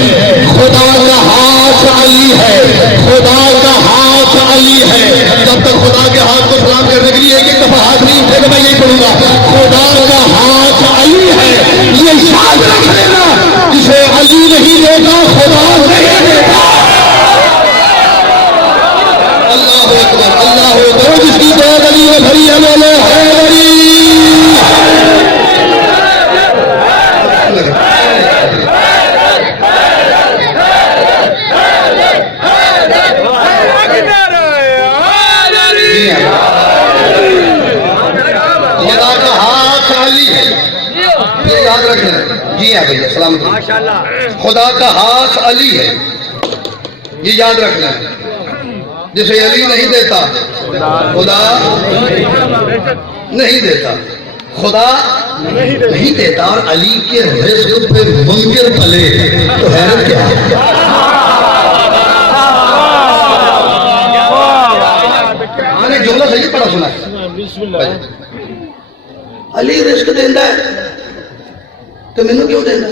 खुदा का हाथ अली है, खुदा का हाथ अली है। जब तक खुदा के हाथ को सलाम करने के लिए एक एक दफा हाथ नहीं उठेगा, मैं यही पढ़ूंगा, खुदा का हाथ अली है। ये याद रख लेना, जिसे अली नहीं देता खुदा नहीं देता। अल्लाह अकबर, अल्लाह अकबर। जिसकी बात अली में भरी है बोले हैदरी। खुदा का हाथ अली है, ये याद रखना। जी हाँ भैया सलाम। खुदा का हाथ अली है, ये याद रखना। जिसे अली नहीं देता खुदा नहीं देता। खुदा नहीं देता और अली के रिज़्क़ पे मुनकिर पले तो हैरत क्या है? मैंने जुमला सही पढ़ा सुना है। अली रिज़्क़ देता है तो मैनू क्यों देना?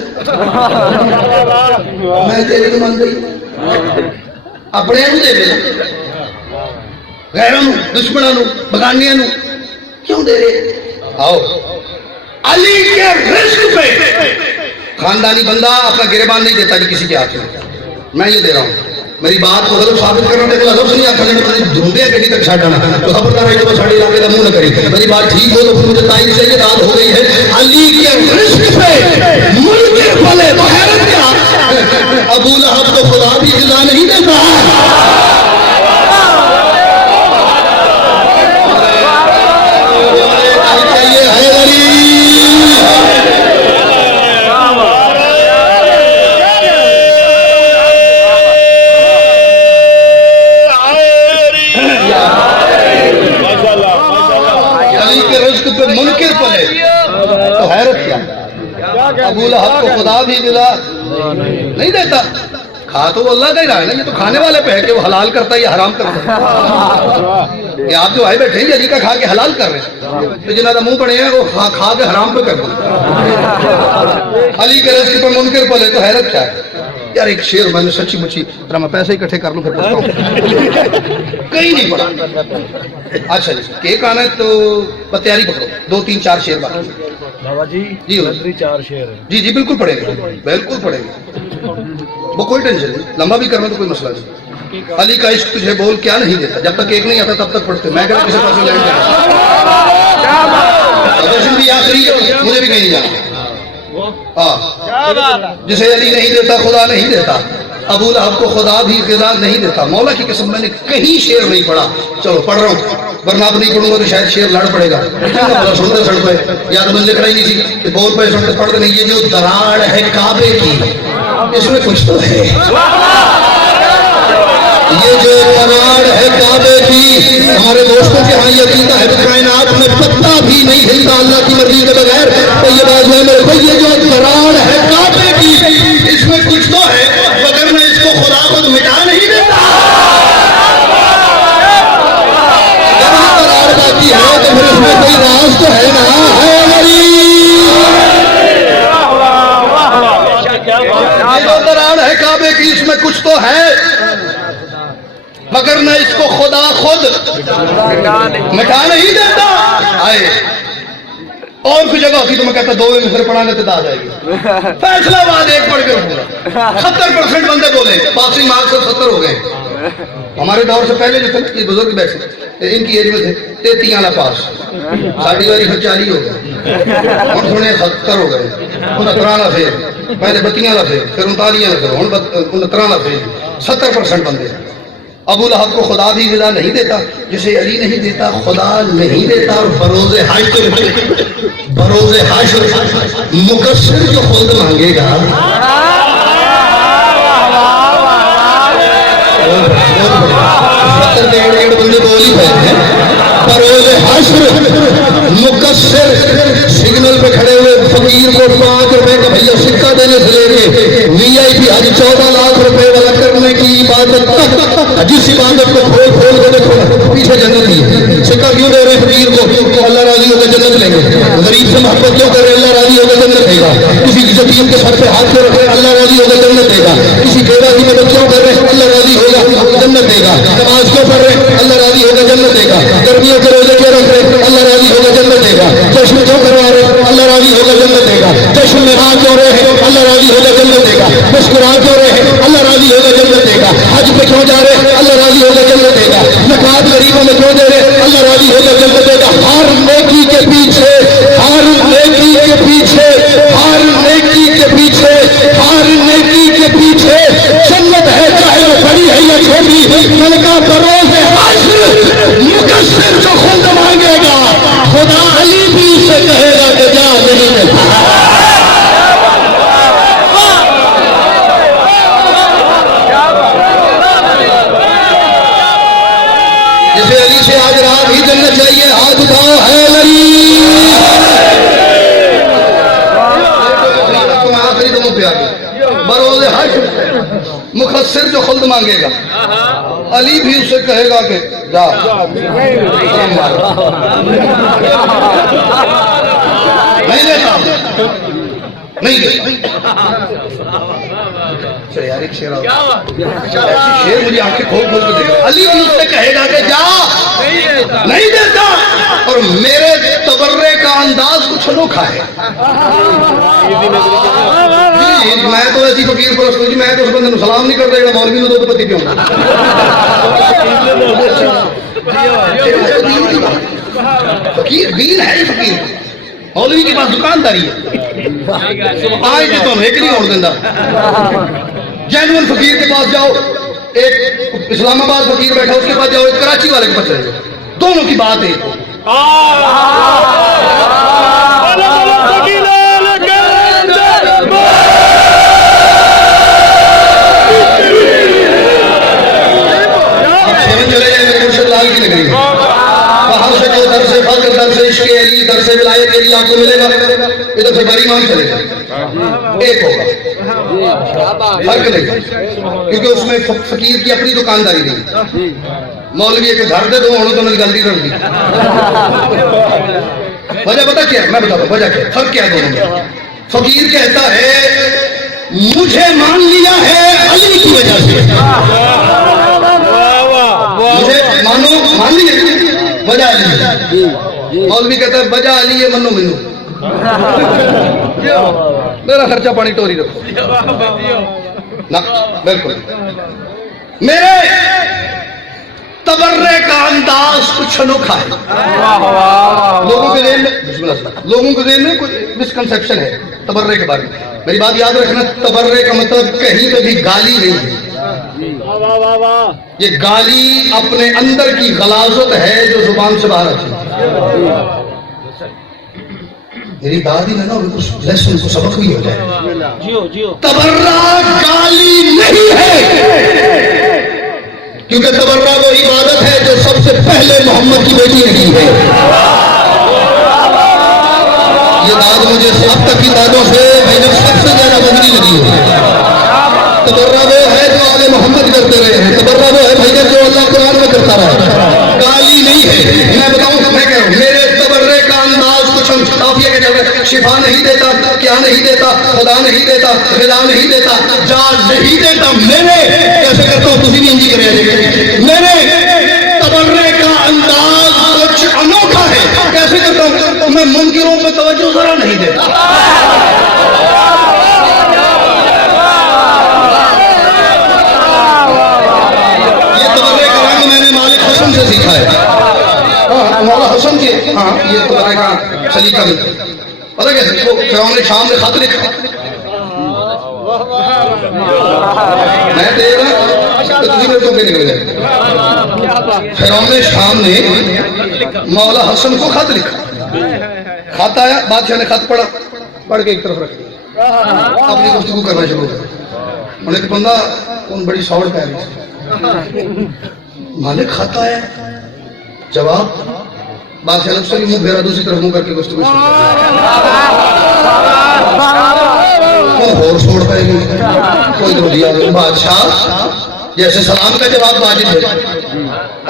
मैं तेरे को मान गई अपने दे देना, गैरों दुश्मनों बगानिया क्यों दे रहे? आओ अली के रिज़्क़ पे खानदानी बंदा अपना गिरेबान नहीं देता जी किसी के हाथ में। मैं ये दे रहा हूँ, मेरी बात को गलत साबित करना देखो लफ्ज़ नहीं आखा मैंने ढूंढे कहीं तक छाड़ना तो खबरदार है जो साड़ी इलाके का मुंह न करी। मेरी बात ठीक हो तो फिर मुझे तारीफ से ये रात हो गई है अली के रिज़्क़ पे मुनकिर पले तो हैरत क्या? अबू लहब को खुदा भी गिला नहीं देता। मुनकिर पले तो हैरत क्या? अबू लहब को खुदा भी गिला नहीं देता। खा तो अल्लाह का ही रहा है ना, ये तो खाने वाले पे है कि वो हलाल करता है या हराम करता है। ये आप जो आए बैठे हैं अली का खा के हलाल कर रहे हैं, तो जिन्होंने मुंह पड़े हैं वो खा के हराम पे कर दो। अली के रिज़्क़ पे मुनकिर पले तो हैरत क्या है? यार एक शेर मैंने सच्ची मुच्ची जरा मैं पैसे इकट्ठे कर लूं फिर कहीं नहीं पड़ा। अच्छा जी केक आना है तो तैयारी पकड़ो, 2 3 4 शेर बाकी बाबा जी जी 4 शेर है। जी जी बिल्कुल पड़ेगा, बिल्कुल पड़ेगा, वो कोई टेंशन नहीं, लंबा भी करना तो कोई मसला नहीं। अली का इश्क तुझे बोल क्या नहीं देता, जब तक केक नहीं आता तब तक पढ़ते। मैं किसी पास लैंड भी आखिरी मुझे भी कहीं नहीं जाना। हाँ जिसे अली नहीं देता खुदा नहीं देता, अबू लहब को खुदा भी गिला नहीं देता। मौला की कसम मैंने कहीं शेर नहीं पढ़ा, चलो पढ़ रहा हूँ वरना अब नहीं पढ़ूंगा तो शायद शेर लड़ पड़ेगा। सुनते सड़ पे या तो मैंने लिख रही नहीं थी कि बोल पे सुनते पढ़ते नहीं। ये जो दराड़ है काबे की इसमें कुछ तो है, ये जो दराड़ है काबे की हमारे दोस्तों के यहाँ ये अकीदा है कायनात में पत्ता भी नहीं हिलता अल्लाह की मर्जी के बगैर। तो ये बात है मेरे भाई ये जो दराड़ है काबे की इसमें कुछ तो है, मगर मैं इसको खुदा खुद मिटा नहीं देता। अगर दराड़ बाकी है तो फिर इसमें कोई राज तो है ना, है ये जो दराड़ है काबे की इसमें कुछ तो है, मगर मैं इसको खुदा खुद मिटा नहीं देता। आए और कोई जगह होती तो मैं कहता 2 में फिर पढ़ाने तो आ जाएगी। फैसलाबाद एक पढ़ के रखूंगा, 70% बंदे बोले, पासिंग मार्क्स 70 हो गए। हमारे दौर से पहले जो थे ये बुजुर्ग बैठे इनकी एज में थे 33 वाला पास, साड़ी वाली फिर 40 हो गए, हम सुने 70 हो गए, 69 वाला फेल, पहले 32 वाला फेल, फिर 39 वाला फेल, 69 वाला फेल, 70% बंदे। अबू लहब को खुदा भी गिला नहीं देता, जिसे अली नहीं देता खुदा नहीं देता। और बरोज़े हाशर मुकस्सिर जो खुद मांगेगा बंदे बोल ही पए हैं। बरोज़े हाशर मुकस्सिर सिग्नल पे खड़े हुए फकीर को 5 रुपए का भैया सिक्का देने से लेके VIP हज 14 लाख रुपए वाला करने की इबादत तक, जिस इबादत को खोल खोल के देखो पीछे जन्नत ही है। सिक्का क्यों दे रहे फकीर को? अल्लाह राजी होकर जन्नत लेंगे। गरीब से मोहब्बत क्यों कर रहे? अल्लाह राजी होकर जन्नत देगा। किसी यतीम के सर पे हाथ क्यों रख रहे? अल्लाह राजी होकर जन्नत देगा। किसी बेवा की मदद क्यों कर रहे? अल्लाह राजी होगा जन्नत देगा। नमाज क्यों पढ़ रहे? अल्लाह राजी होकर जन्नत देगा। गर्मियों के रोजे क्यों रख रहे? अल्लाह राजी होकर जन्नत देगा। जश्न क्यों करवा रहे? अल्लाह राजी होकर जन्नत देगा। जश्न में आ क्यों रहे हैं? अल्लाह राजी होकर जन्नत देगा। मुस्कुरा क्यों रहे हैं? अल्लाह राजी होकर जन्नत देगा। हज पे क्यों जा रहे? अल्लाह राजी होकर जन्नत देगा। ज़कात गरीबों में क्यों दे रहे? अल्लाह राजी होकर जन्नत देगा। हर नेकी के पीछे, हर नेकी के पीछे, हर नेकी के पीछे, हर नेकी के पीछे जन्नत है, चाहे वो बड़ी है या छोटी। मलका बरोज़े हाशर मुकस्सिर जो खुद मांगेगा खुदा अली भी से कहेगा कि जा नहीं मिलता। जिसे अली से आज रात ही जन्नत चाहिए हाथ उठाओ है अली। मुखस्सिर जो खुल्द मांगेगा, अली भी उसे कहेगा कि जा नहीं देता, नहीं देता। चल यार एक शेर शेर मुझे आंखें खोल खोल के देखा। अली भी उससे कहेगा कि जा नहीं देता, और मेरे तबर्रे का अंदाज कुछ अनोखा है। जी मैं तो ऐसी फकीर परस्त हूं जी, मैं तो उस बंदे सलाम नहीं करता जो मौलवी ने दो पति क्यों। फकीर दीन है ही फकीर, मौलवी के पास दुकानदारी है। आज तो एक नहीं और देंदा। जैनुअन फकीर के पास जाओ, एक इस्लामाबाद फकीर बैठा उसके पास जाओ, एक कराची वाले के पास चले जाओ, दोनों की बात है। चले जाए मेरे मुर्शिद लाल की नगरी, वहां से जो दर से फक्र, दर से इश्क़ अली, दर से विलायत अली आपको मिलेगा। इधर से बड़ी मान चलेगा, एक होगा, फर्क नहीं, क्योंकि उसमें फकीर की अपनी दुकानदारी नहीं। मौलवी के घर दे दो तो मेरी गलती कर दी। वजह पता क्या है, मैं बताता हूँ वजह क्या, फर्क क्या है दोनों में। फकीर कहता है मुझे मान लिया है अली की वजह से, मुझे मानो मान लिया वजह अली। मौलवी कहता है वजह अली है मनो मैनू, मेरा खर्चा पानी टोरी रखो ना। बिल्कुल मेरे तबर्रे का अंदाज कुछ अनोखा है। लोगों के ज़हन में कुछ मिसकंसेप्शन है तबर्रे के बारे में। मेरी बात याद रखना, तबर्रे का मतलब कहीं पे भी गाली नहीं है। ये गाली अपने अंदर की गलाजत है जो जुबान से बाहर आती है। मेरी दादी ने ना कुछ लेसन को सबक भी हो जाए। तबर्रा गाली नहीं है, क्योंकि तबर्रा वो इबादत है जो सबसे पहले मोहम्मद की बेटी ने की है। ये दाद मुझे अब तक की दादों से मैंने सबसे ज्यादा बदली लगी है। तबर्रा वो है जो आगे मोहम्मद करते रहे हैं, तबर्रा वो है भैया जो अल्लाह कुरान में करता रहा। गाली नहीं है। मैं बताऊं, मैं कह रहा हूं मेरे तबर्रे का अंदाज कुछ काफिया के चल रहा है। शिफा नहीं देता, क्या नहीं देता, खुदा नहीं देता, गिला नहीं देता, जान नहीं देता। मेरे कैसे करता हूं, तुझी भी इंजी करे। मेरे तबर्रे का अंदाज कुछ अनोखा है। कैसे करता हूं, तो मैं मुनकिरों पे तवज्जो जरा नहीं देता। से सीखा है। हाँ मौला हसन के, हाँ ये तो का सलीका भी पता कैसे, वो फिरौन ने शाम में खत लिखा, मैं देख रहा तो तुझे मेरे तो निकल गए। फिरौन ने शाम ने मौला हसन को खत लिखा, खत आया, बादशाह ने खत पढ़ा, पढ़ के एक तरफ रख दिया, अपनी गुफ्तगू करना शुरू कर। उन्हें तो बंदा उन बड़ी सौड़ पै रही, मालिक खाता है, जवाब बादशाह ने उससे मुंह फेरा, दूसरी तरफ मुंह करके गुफ्तगू और छोड़ पाएगी कोई तो दिया। बादशाह जैसे सलाम का जवाब वाजिब है,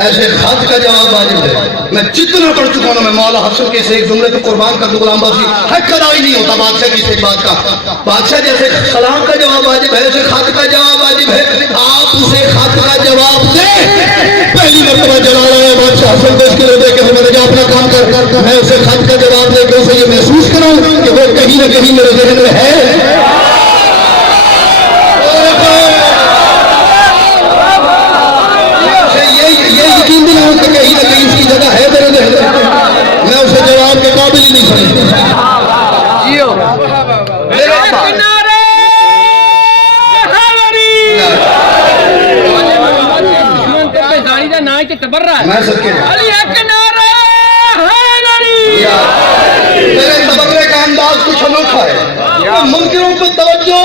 ऐसे खत का जवाब वाजिब है। मैं जितना पढ़ चुका हूं, मैं मौला हसन के से एक जुमले को कुर्बान कर दूं, गुलाम बासी हक अदा ही नहीं होता बादशाह की इस बात का। बादशाह जैसे सलाम का जवाब वाजिब है, ऐसे खत का जवाब वाजिब है। आप उसे खत का जवाब दे। पहली मरतबा जलाल आया बादशाह हसन को इसके लिए देखे, मैंने कहा अपना काम कर, मैं उसे खत का जवाब देकर उसे ये महसूस कराऊं कि वो कहीं ना कहीं मेरे ज़हन में है। यकीन दिलाऊं कि कहीं ना कहीं उसकी जगह है मेरे ज़हन में। मैं उसे जवाब के काबिल ही नहीं समझता। मैं सबके मेरे तबर्रे का अंदाज कुछ अनोखा है। मुनकिरों को तवज्जो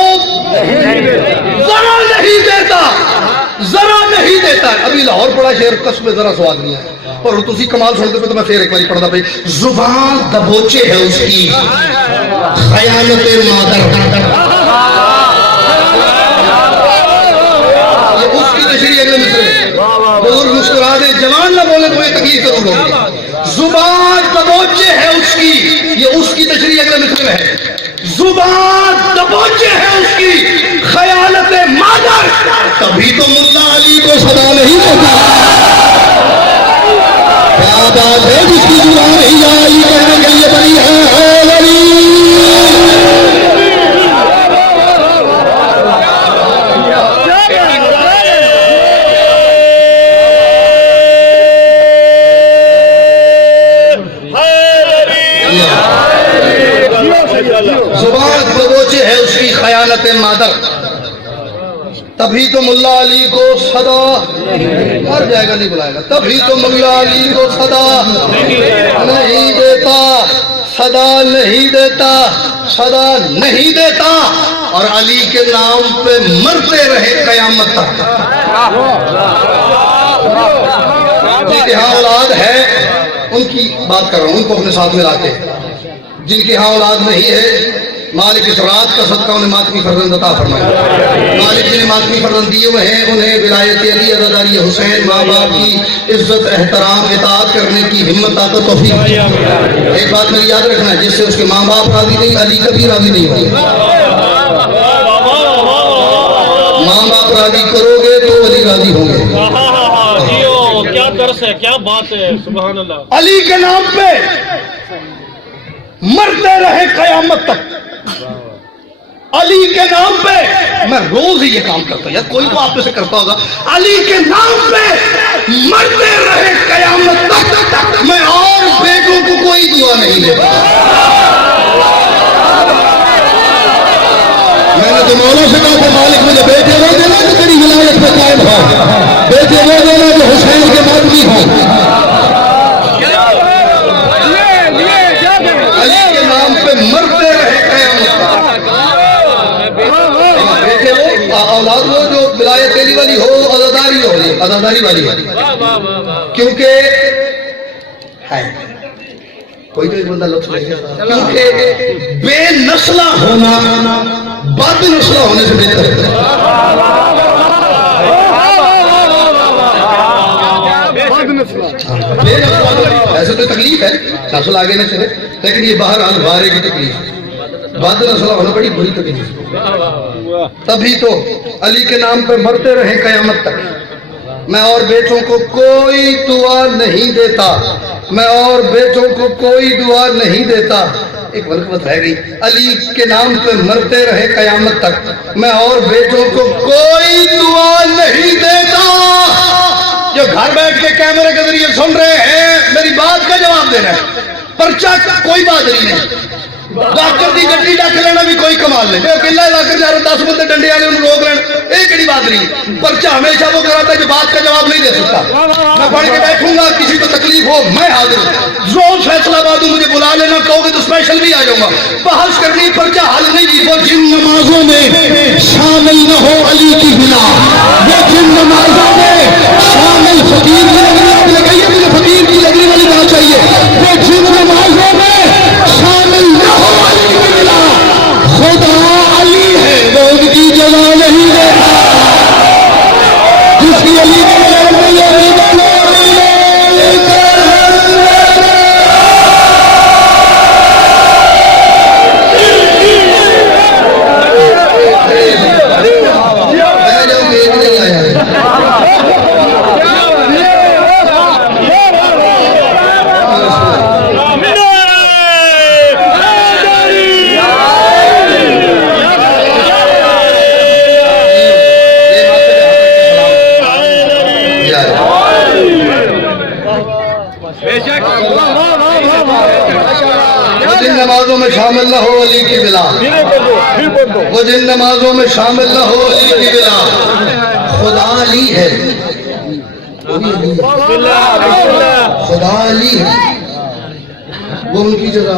जरा नहीं देता, जरा नहीं देता। अभी लाहौर पड़ा शेर कस्म में जरा स्वाद नहीं है, और तुसी कमाल सुनते पे तो मैं फिर एक बार पढ़ता भाई। जुबान दबोचे है उसकी, खयानत मादर बुजुर्ग मुस्कुरा दे, जवान ना बोले तो ये तकलीफ जरूर होगी। जुबान दबोचे है उसकी, ये उसकी तशरीह अगले मिसरे में है। जुबान दबोचे है उसकी, खयालत मादर, तभी तो मुल्ला अली को सदा नहीं देता। क्या बात है, जिसकी जुबान नहीं आई कहने के लिए बड़ी है अली। जुबान दबोचे है उसकी, खयालत मादर, तभी तो मुल्ला अली को सदा, मर जाएगा नहीं बुलाएगा, तभी तो मुल्ला अली को सदा नहीं देता, सदा नहीं देता, सदा नहीं देता, और अली के नाम पे मरते रहे कयामत तक। जिनके यहाँ औलाद है उनकी बात कर रहा हूं, उनको अपने साथ मिला के। जिनके यहाँ औलाद नहीं है, मालिक इस रात का सदका उन्हें मातमी फर्जंद अता फरमाए। मालिक जिन्हें मातमी फर्जंद दिए हुए हैं उन्हें विलायत अली, अज़ादारी हुसैन, माँ बाप की इज्जत, एहतराम, इताअत करने की हिम्मत, ताकत, तौफीक। एक बात मेरी याद रखना है, जिससे उसके माँ बाप राजी नहीं, अली कभी राजी नहीं होंगे। माँ बाप राजी करोगे तो अली राजी होंगे। क्या दर्स है, क्या बात है, सुभान अल्लाह। अली के नाम पे मरते रहे कयामत तक। अली के नाम पे, मैं रोज ही ये काम करता हूं यार, कोई तो आप में से करता होगा। अली के नाम पे मरते रहे कयामत तक, मैं और बेटों को कोई दुआ नहीं देता। मैंने तो मौला से कहा था, मालिक मुझे बेटे वो देना जो तेरी विलायत पे कायम हो, बेटे वो देना जो हुसैन के मातमी हो। अली के नाम पे मरते रहे कयामत तक। बेटे वो, औलाद वो जो विलायत अली वाली हो, अज़ादारी हो, अज़ादारी वाली हो, क्योंकि है कोई तो एक बंदा लफ्ज़ लेगा, क्योंकि बेनस्ला होना बदनस्ला होने से बेहतर है। ऐसे तो तकलीफ है, नस्ल आगे न चले, लेकिन ये बहरहाल बारे की तकलीफ, बाद नस्ल होना बड़ी बुरी तकलीफ। तभी तो अली के नाम पे मरते रहे कयामत तक। मैं और बेटों को कोई दुआ नहीं देता, मैं और बेटों को कोई दुआ नहीं देता। एक वरकत रह गई, अली के नाम पे मरते रहे कयामत तक, मैं और बेटों को कोई दुआ नहीं देता। जो घर बैठ के कैमरे के जरिए सुन रहे हैं, मेरी बात का जवाब देना है। पर्चा कोई बहादुरी नहीं, डॉक्टर की गड्डी रख लेना भी कोई कमाल नहीं। अकेला इलाके जा रहे 10 बंदे डंडे वाले उन्हें रोक लेना, एक बड़ी बात नहीं। पर्चा हमेशा वो कराता है जो बात का जवाब नहीं दे सकता। मैं पढ़ के बैठूंगा, किसी को तकलीफ हो मैं हाजिर हूँ। रोज फैसलाबाद मुझे बुला लेना, कहोगे तो स्पेशल भी आ जाऊंगा। बहस करनी, पर्चा हल नहीं जी। वो जिन नमाजों में शामिल न हो अली की बिना, वो जिन नमाजों में शामिल, फकीर की लगनी लगाइए, मुझे फकीर की लगने वाली बात चाहिए। वो जिन नमाजों में शामिल न हो अली की बिना, खुदा अली है वो उनकी जगह नहीं देता। जिसकी अली की जगह नहीं है, नमाजों में शामिल न हो अली की बिला, वो जिन नमाजों में शामिल न हो अली की बिला, खुदा अली है, खुदा अली है वो उनकी जगह।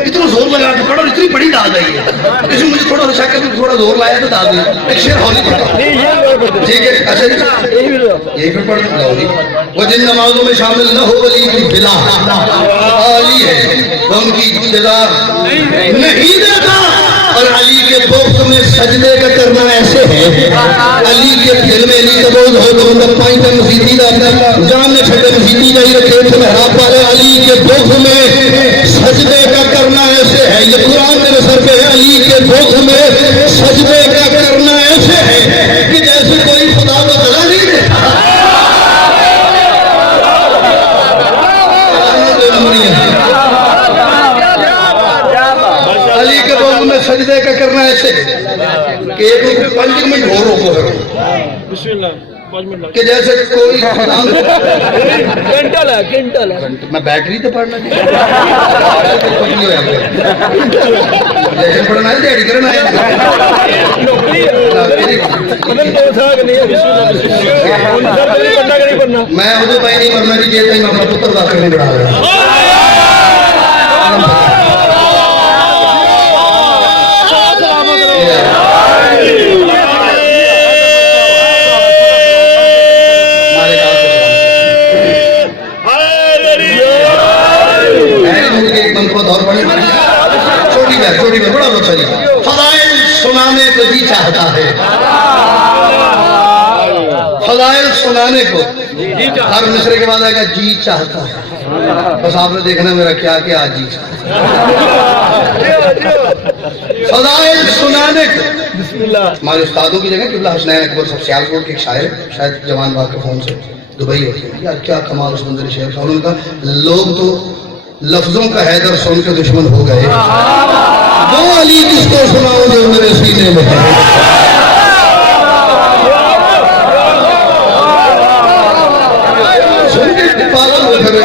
इतना जोर लगा के पढ़ो, इतनी बड़ी दाद आई है, इसमें मुझे थोड़ा शक है, थोड़ा जोर लाया तो दाद एक शेर हौली पढ़ा, ठीक है। अच्छा यही पे पढ़ हौली। वो जिन नमाजों में शामिल न हो अली की बिला, अली है वो उनकी जगह नहीं देता। और अली के बोक्स में सजदे का करना ऐसे है। अली के दिल में अली का बोझ हो तो बंदा पाई का मसीदी का जान ने छठे मसीदी का ही रखे थे मेहराब वाले। अली के बोक्स में सजदे का करना ऐसे है, ये कुरान मेरे सर पे है। अली के बोक्स में सजदे का करना ऐसे है कि जैसे कोई खुदा को सजा नहीं देता। अली के बोक्स में सजदे का करना ऐसे है कि एक रुपये 5 मिनट हो रोको बिस्मिल्लाह 5 मिनट कि जैसे कोई क्विंटल है मैं बैटरी तो पढ़ना चाहिए जैसे पढ़ना है दिहाड़ी करना है मैं उदो भाई नहीं मरना जी जे मैं अपना पुत्र दाखिल नहीं बढ़ा रहा। छोटी में बड़ा लोग सही फजाइल सुनाने को जी चाहता है, फजाइल सुनाने को हर मिसरे के बाद आएगा जी चाहता है। बस आपने देखना मेरा क्या क्या जी चाहता है। फजाइल सुनाने को हमारे उस्तादों की जगह किबला हुसैन अकबर सब सियालकोट के एक शायर शायद जवान बाग के फोन से दुबई होते हैं यार क्या कमाल उस बंदे शेर था। उन्होंने कहा लोग तो लफ्जों का हैदर सुन के दुश्मन हो गए, वो अली किसको सुनाओ जो मेरे सीने में है। पागल हो गए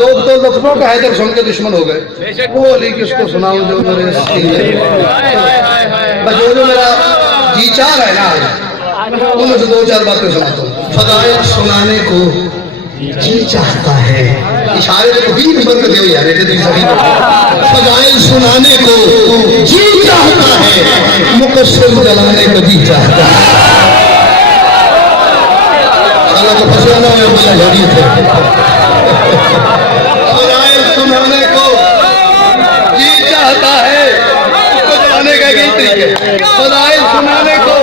लोग तो लफ्जों का हैदर सुन के दुश्मन हो गए, वो अली किसको सुनाओ जो मेरे सीने में है। जो मेरा जी चाह है ना उनमें से 2-4 बातें सुनाता हूँ। फजाइल सुनाने को जी चाहता है, इशारे को भी नंबर कर दिया यार। फजाइल सुनाने को जी चाहता है, मुकस्सिर जलाने को जी चाहता है। अल्लाह को फसाना है बड़ा जरूरी है। फजाइल सुनाने को जी चाहता है, उसको जलाने का यही तरीका। फजाइल सुनाने को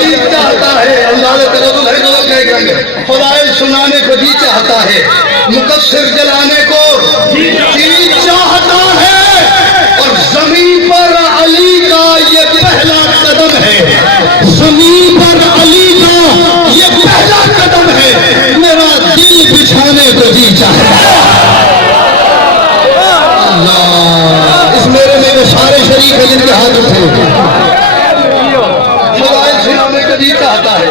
जी चाहता है, अंदाज़े तगदुल है गलत कहेंगे। फजाइल सुनाने को जी चाहता है, मुकस्सिर जलाने को जी चाहता है। और ज़मीन पर अली का ये पहला कदम है, ज़मीन पर अली का ये पहला कदम है। मेरा दिल बिछाने को जी चाहता है। अल्लाह इस मेरे में वो सारे शरीक है जिनके हाथ उठे। फजाइल सुनाने को जी चाहता है,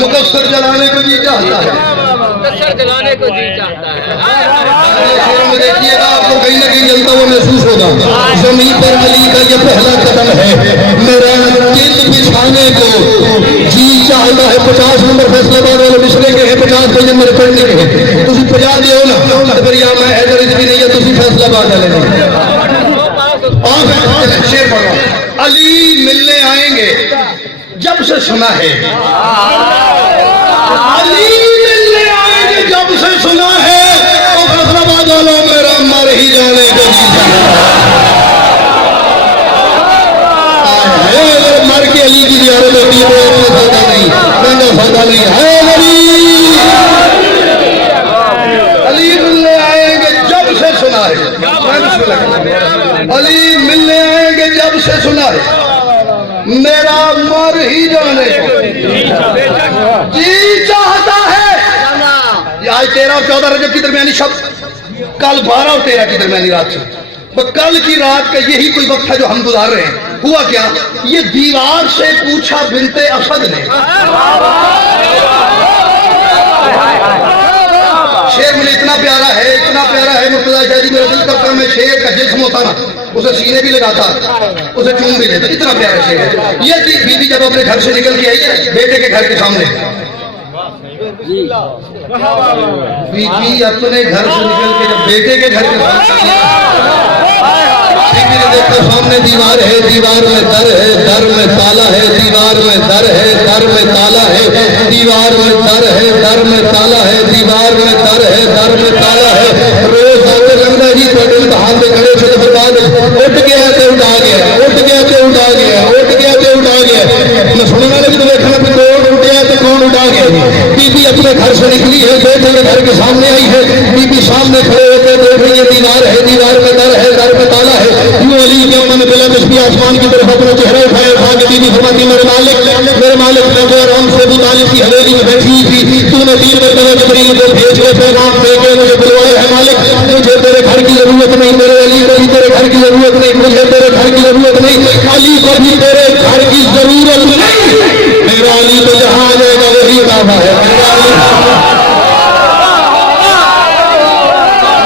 मुकस्सिर जलाने को जी चाहता है, मुकस्सिर जलाने को जी चाहता है। देखिएगा आपको कहीं ना कहीं जलता हुआ महसूस होगा। ज़मीन पर अली का ये पहला कदम है, मेरा दिल बिछाने को जी चाहता है। 50 नंबर फैसलाबाद वाले मिसरे के हैं, 50 पेज मेरे पढ़ने के हैं। तुम 50 दियो ना फिर या मैं हैदर भी नहीं है, तुम फैसलाबाद वाले शेर पढ़ो। अली मिलने आएंगे जब से सुना है, अली मिलने आएंगे जब से सुना है, तो फैसलाबाद वालों मेरा मर ही जाने को जी मर के अली की जियारत होती है, फायदा नहीं, महंगा फायदा नहीं है। अली मिलने आएंगे जब से सुना है, अली मिलने आएंगे जब से सुना है, मेरा मर ही जाने को जी चाहता है। आज 13 और 14 रजब की दरमियानी शब्द, कल 12 और 13 की दरमियानी रात से। तो कल की रात का यही कोई वक्त है जो हम गुजार रहे हैं। हुआ क्या, ये दीवार से पूछा बिनते असद ने। शेर मुझे इतना प्यारा है, इतना प्यारा है मुर्तजा शाह जी, मेरा दिल करता मैं शेर का जिस्म होता ना उसे सीने भी लगाता, उसे चूम भी लेता, इतना प्यारा शेर है। ये बीबी जब अपने घर से निकल के आई बेटे के घर के सामने, बीबी अपने घर से निकल के जब बेटे के घर के सामने देखा, सामने दीवार है, दीवार में दर है, दर में ताला है, दीवार में दर है, दर में ताला है, दीवार में दर है, दर में ताला है, दीवार में दर है, दर में ताला है। रोज आते लगता है घर से निकली है, बेटे के घर के सामने आई है, बीबी सामने खड़े होकर देख रही है, दीवार है, दीवार में दर है, दर में ताला है। यूं अली के मन बिला बिस्मी आसमान की तरफ अपना चेहरा उठाए, उठा के बीबी फरमाती मेरे मालिक मैं तो आराम से अबू तालिब की हवेली में बैठी हुई थी, तूने 3 मरतबा जिब्रील को भेज के पैगाम दे के मुझे बुलवाया है मालिक, मुझे तेरे घर की जरूरत नहीं, मेरे अली को भी तेरे घर की जरूरत नहीं, मुझे तेरे घर की जरूरत नहीं, अली को भी तेरे घर की जरूरत नहीं। मेरा अली तो जहां आ जाएगा वही काबा है,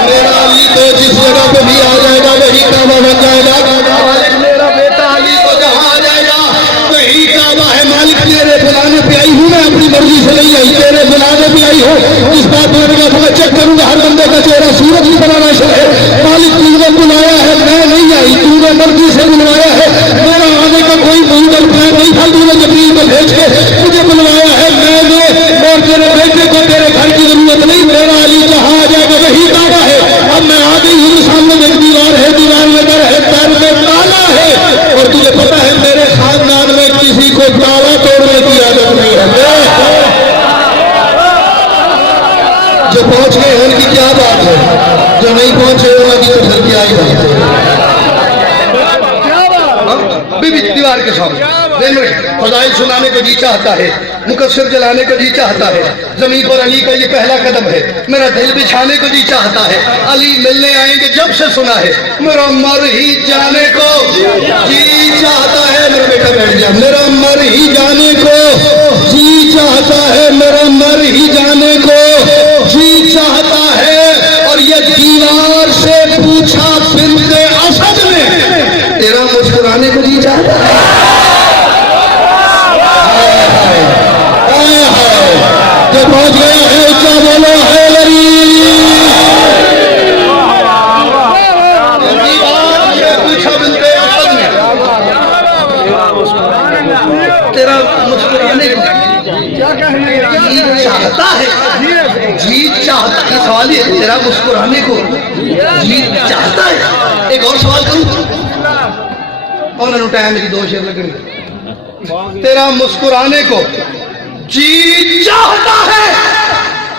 मेरा अली तो जिस जगह पे भी आ जाएगा वही काबा बन जाएगा। मेरा बेटा अली तो जहां आ जाएगा वही काबा है। मालिक तेरे बुलाने पे आई हूँ, मैं अपनी मर्जी से नहीं आई, तेरे बुलाने पे आई हूँ। इस बात में मैं चेक करूंगा हर बंदे का चेहरा सूरज भी बनाना चाहिए। मालिक तूने बुलाया है, मैं नहीं आई, तूने मर्जी से बुलवाया है, मेरा आने का कोई मंगल प्लान नहीं था, तूने जबरील को भेज के मुझे बुलवाया है, मैंने और तेरे बेटे को तेरे घर की जरूरत नहीं, मेरा अली जहां आ जाएगा वही काबा है। अब मैं आ गई हूँ, सामने एक दीवार है, दीवार में दर है, दर में ताला है, और तुझे पता है मेरे खानदान में किसी को ताला तोड़ने की आदत नहीं है। जो पहुंच गए उनकी क्या बात है, जो नहीं पहुंचे उनकी तो घर की आई बात है। बीबी दीवार के सामने फजाइल सुनाने को जी चाहता है, मुकस्सर जलाने को जी चाहता है, जमीन पर अली का ये पहला कदम है, मेरा दिल बिछाने को जी चाहता है, अली मिलने आएंगे जब से सुना है, मेरा मर ही जाने को जी चाहता है। मेरा बेटा बैठ जा, मेरा मर ही जाने को जी चाहता है, मेरा मर ही जाने को जी चाहता है। और ये दीवार से पूछा बिन्ते असद ने, तेरा मुस्कुराने को जी चाहता है। जो पहुंच गया है क्या बोलो है पूछा बिन्ते असद ने, तेरा मुस्कुराने को जी चाहता है, जी चाहता है। सवाल ये तेरा मुस्कुराने को जी चाहता है। एक और सवाल करूं, उन्होंने टाइम की 2 शेर लगेंगे। तेरा मुस्कुराने को जी चाहता है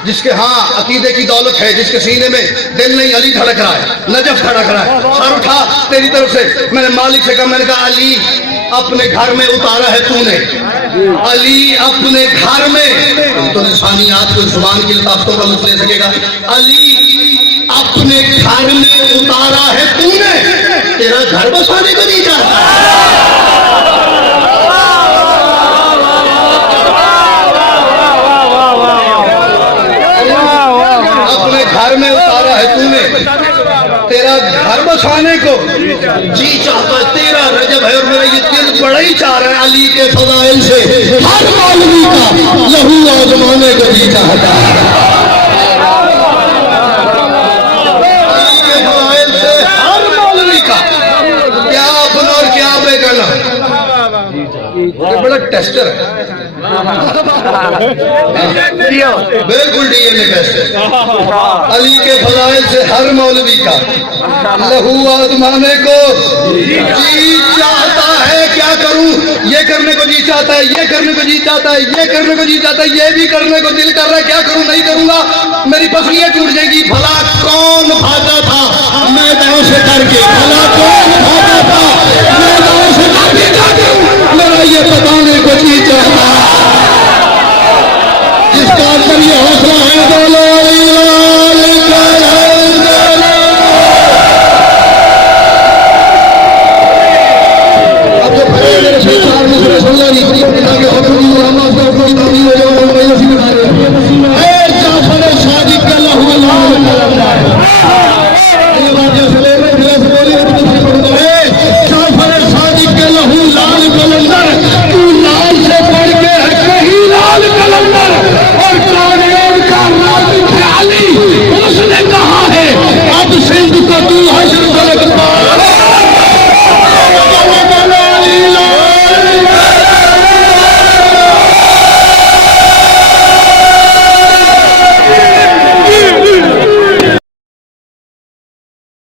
जिसके हाँ अकीदे की दौलत है, जिसके सीने में दिल नहीं अली धड़क रहा है, नजफ धड़क रहा है, सर उठा तेरी तरफ से। मैंने मालिक से कहा, मैंने कहा अली अपने घर में उतारा है तूने, अली अपने घर में, तो इंसानियात को जुबान की लताफतों का लुत्फ ले सकेगा। अली अपने घर में उतारा है तूने, तेरा घर बसाने को नहीं चाहता। अपने घर में उतारा है तूने, तेरा घर बसाने को जी चाहता है। तेरा रजब है और मेरा ये दिल बड़ा ही चाह रहा है अली के फजाइल से हर मौलवी का लहू आजमाने को जी चाहता है। अली के फजाइल से हर मौलवी का क्या अपना और क्या बेगाना, ये बड़ा टेस्टर है, बिल्कुल डीएनए टेस्ट है। अली के फजाइल से हर मौलवी का लहू आजमाने को जी चाहता है। क्या करूं, ये करने को जी चाहता है, ये करने को जी चाहता है, ये करने को जी चाहता है, ये भी करने को दिल कर रहा है। क्या करूं, नहीं करूंगा मेरी पसलियां टूट जाएंगी। भला कौन भागा था मैदान से करके, भला